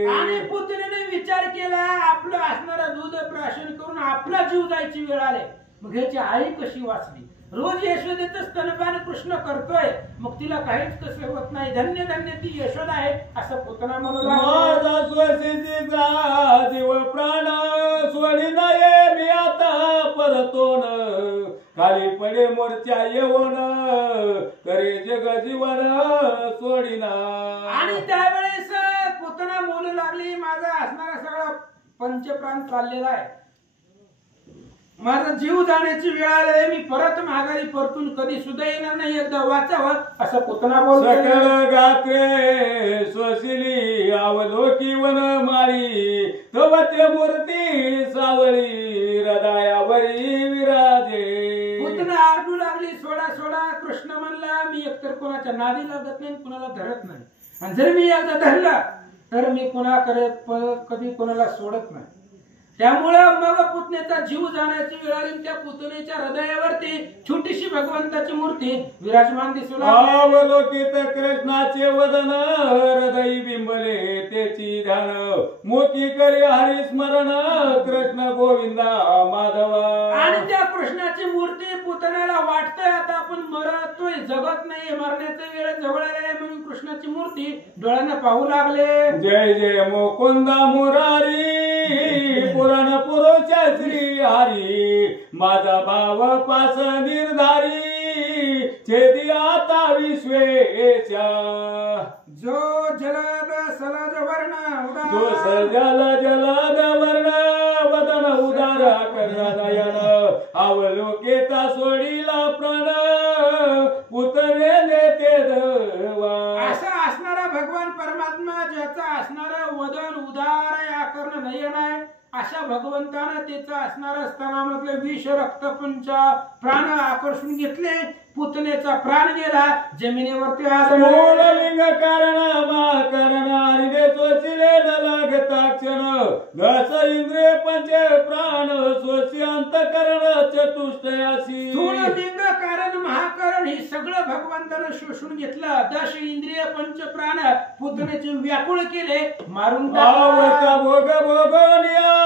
आणि पुतणीने विचार केला आपलं असणारं दूध प्राशन करून आपला जीव जायची वेळ आले. मग ह्याची आई कशी वाचली? रोज यशोदेचं स्तनपान कृष्ण करतोय, मग तिला काहीच कसं होत नाही. धन्य धन्य ती यशोदा आहे असं पुतना म्हणू लागला. माझा स्वसीचा जीव प्राण सोडी नये मी आता परतोन खाली पडे मोर्चा येऊन करे जग जीवन सोडीना. आणि त्यावेळेस पुतना बोलू लागली माझा असणारा सगळा पंचप्राण चाललेला आहे, माझा जीव जाण्याची वेळ आली, मी परत माघारी परतून कधी सुद्धा येणार नाही, एकदा वाचावं असं पुतना बोलतो. सकल गात्रे स्वशिली अवलोकी वन माळी तव ते मूर्ती सावळी हृदयावरी विराजे. पुतना आरडू लागली सोडा सोडा. कृष्ण म्हणला मी एकतर कोणाच्या नादी लागत नाही, कुणाला धरत नाही, आणि जर मी एकदा धरला तर मी पुन्हा कधी कोणाला सोडत नाही. त्यामुळं मग पुतण्याचा जीव जाण्याची वेळ आली. त्या पुतणेच्या हृदयावरती छोटीशी भगवंताची मूर्ती विराजमान दिसू लागली. अवलोकित कृष्णाचे वदन हृदयी बिंबले त्याची ध्यान मोकी करी हरी स्मरण कृष्ण गोविंदा माधव. आणि त्या कृष्णाची मूर्ती पुतण्याला वाटतंय आता आपण मरतोय, जगत नाही, मरण्याचा वेळ जवळ आलाय म्हणून कृष्णाची मूर्ती डोळ्यानं पाहू लागले. जय जय मुकुंदा मुरारी पुराण पुरुष श्री हरी माझा भाव पास निर्धारी छेदी आता विश्वेच्या. जो जलद सलज वर्ण जो सजल जलद वर्ण वदन उदार कर्ण नयन अवलोकेता सोडीला प्राण पुतणे देते धवा. असा असणारा भगवान परमात्मा ज्याचा असणारा वदन उदार आहे, आकर्ण नयन आहे, अशा भगवंतानं त्याचा असणारा स्तनामधले विष रक्तपुंज प्राण आकर्षून घेतले. पुतनेचा प्राण गेला, जमिनीवरती लिंग कारण मा कारण हरिदे सोचिले न लागता क्षण दस इंद्रिय पंच प्राण सोची अंतकरण चतुष्टयासी. लिंग कारण महाकरण हे सगळं भगवंतानं शोषून घेतलं. दश इंद्रिय पंच प्राण पुतनेचे व्याकुळ केले, मारून टाकला. भोग भोगनिया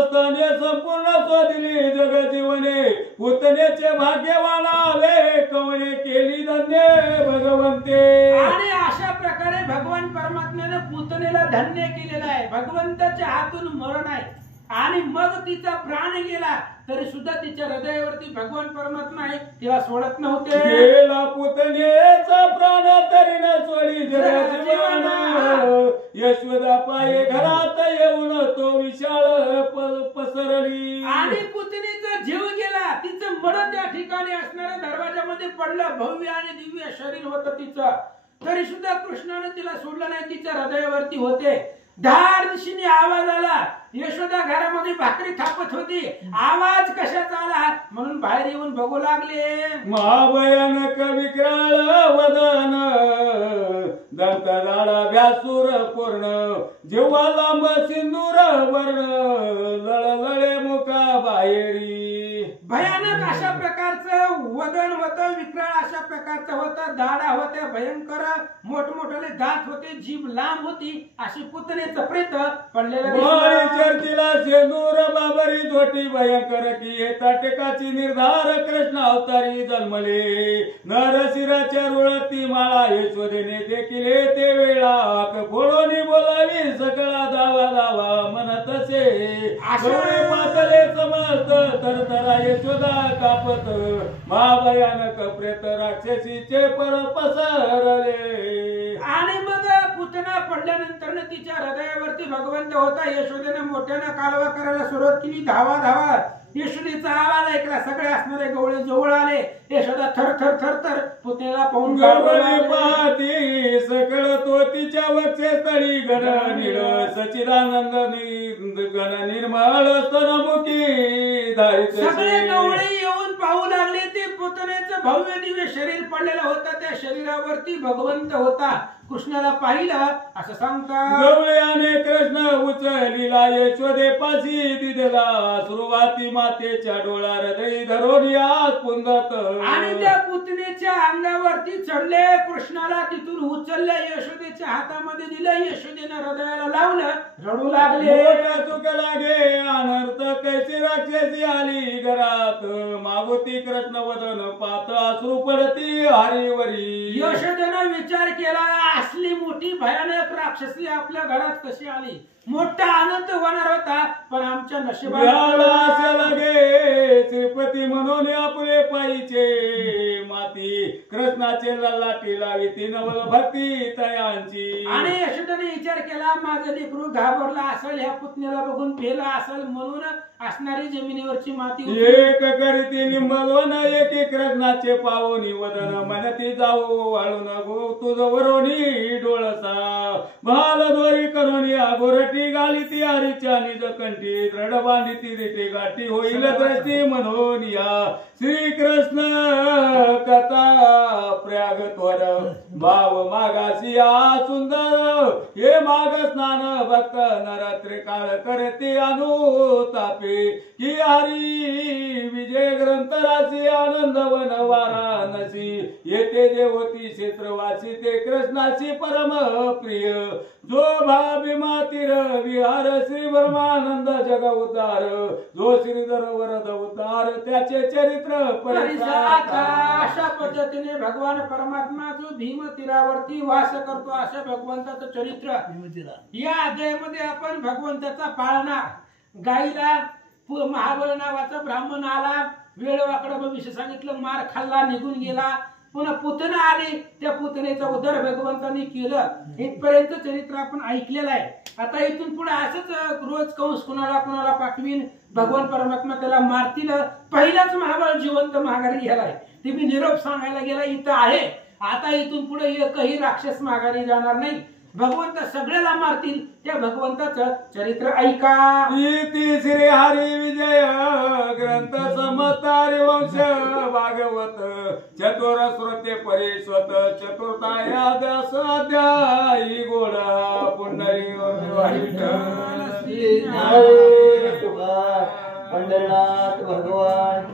स्तने संपूर्ण स्वदिली जग जीवने पुतनेचे भाग्यवानावे कवने केली धन्य भगवंते. आणि अशा प्रकारे भगवान परमात्म्याने पुतनेला धन्य केलेलं आहे. भगवंताच्या हातून मरण आहे आणि मग तिचा प्राण गेला तरी सुद्धा तिच्या हृदयावरती भगवान परमात्मा आहे, तिला सोडत नव्हते. गेला पुतनेचा प्राण तरी न सोडी जग जीवन यशोदा पाये घरात येऊन तो विशाळ पसरली. आणि पुतनेचा जीव गेला, तिचं मड त्या ठिकाणी असणाऱ्या दरवाजामध्ये पडलं. भव्य आणि दिव्य शरीर होतं तिचं, तरी सुद्धा कृष्णाने तिला सोडलं नाही, तिच्या हृदयावरती होते. धार दिशेने आवाज आला. यशोदा घरामध्ये भाकरी थापत होती, आवाज कशाचा आला म्हणून बाहेर येऊन बघू लागले. महाभयानक विक्राळ वदन दंत दाडा व्यासूर पूर्ण जेव्हा लांब सिंदूर वर्ण लळलळे मुखा बाहेरी. भयानक अशा प्रकारचं वदन होतं विक्राळ अशा प्रकारचं होतं, दाढा होत्या भयंकर, मोठमोठाले दात होते, जीभ लांब होती, अशी पुतणेचं प्रेत पडलेलं वारी दिसलं. चर्चिला शेंदूर बाबरी धोटी भयंकर की येता टेकाची निर्धार कृष्ण अवतारी जन्मले. नरशिराच्या रुळती माळा यशोदेने देखील ते वेळा फोडोनी बोलावी सकळा दावा दावा म्हणत असे. डोळे पातळे समजत तरतरा यशोदा कापत महाभयानक प्रेत राक्षसीचे पर पसरले. आणि मग पुतना पडल्यानंतर तिच्या हृदयावरती भगवंत होता. यशोदेने मोठ्यानं कालवा करायला सुरुवात केली. धावा धावा यशोदेचा आवाज ऐकला. सगळे असणारे गवळे जवळ आले. यशोदा थर थर थर थर पुतण्याला पाहून गवळी पाहती सकळ तो तिच्या वक्षस्थळी गण निळ सचिदानंद गण निर्मळ स्तनमुखी धारित सगळे गवळे येऊन पाहू लागले. ते पुतण्याचं भव्य दिव्य शरीर पडलेलं होतं. त्या शरीरावरती भगवंत होता. कृष्णाला पाहिलं असं सांगतात. गवळ्याने कृष्ण उचलिला यशोदे पाशी दिदला सुरुवाती मातेच्या डोळा हृदय धरून यात पुंदत. आणि त्या पुतणीच्या अंगावरती चढले. कृष्णाला तिथून उचलले. यशोदेच्या हातामध्ये दिलं. यशोदेनं हृदयाला लावलं. रडू लागले. मोठा चुक लागे अनर्थ कैसी राक्षसी आली घरात मागोती कृष्ण वदन पात अश्रू पडती हरिवरी. यशोदेनं विचार केला असली मोठी भयानक राक्षसी आपल्या घरात कशी आली. मोठा आनंद होणार होता पण आमच्या नशिबात लगे श्रीपती म्हणून आपले पायीचे माती कृष्णाचे लाटी लावी ती नवल भक्ती तयांची. आणि यशोदेने विचार केला माझं लेकरू घाबरला असेल, ह्या पुतण्याला बघून भेला असेल म्हणून असणारी जमिनीवरची माती एक करीती निंबलवन एकी कृष्णाचे पावनी वदन मनती जाऊ वाळून गो तुझ वरोनी डोळसा भाल दोरी करोनी आगोरटी गाली ती हरीच्या निज कंठी दृढ बांधी ती रिटी गाठी होईल दृष्टी म्हणून या श्रीकृष्ण कथा प्रयाग त्वर भाव मागासी सुंदर हे माग स्नान भक्त नरात्री काळ करते अनुतापे की हरी विजय ग्रंथ राशी आनंद वन वाराणसी येते देवती क्षेत्रवासी ते कृष्णाची परम प्रिय जो भाभीमा तीर विहार श्री ब्रह्मानंद जग उद्धार जो श्रीधर वरद उद्धार त्याचे चरित्र अशा पद्धतीने भगवान परमात्मा जो भीम तीरावरती वास करतो अशा भगवंताचं चरित्र या अध्यायामध्ये आपण भगवंताचा पाळणार. गाईला महाबळ नावाचा ब्राह्मण आला. वेळ वाकडं भविष्य सांगितलं. मार खाल्ला निघून गेला. पुन्हा पुतना आली. त्या पुतनेचा उद्धार भगवंतांनी केलं. इथपर्यंत चरित्र आपण ऐकलेलं आहे. आता इथून पुढे असंच रोज कंस कुणाला कुणाला पाठवीन. भगवान परमात्मा त्याला मारतील. पहिलाच महाबळ जिवंत माघारी गेलाय. ते मी निरोप सांगायला गेला इथं आहे. आता इथून पुढे एकही राक्षस माघारी जाणार नाही. भगवंत सगळ्याला मारतील. त्या भगवंताचं चरित्र ऐका. श्री हरी विजय ग्रंथ समतारी वंश भागवत चतुर श्रोते परिस्वत चतुर्थायादश अध्यायी गोडा पुंडरी पंढरनाथ भगवान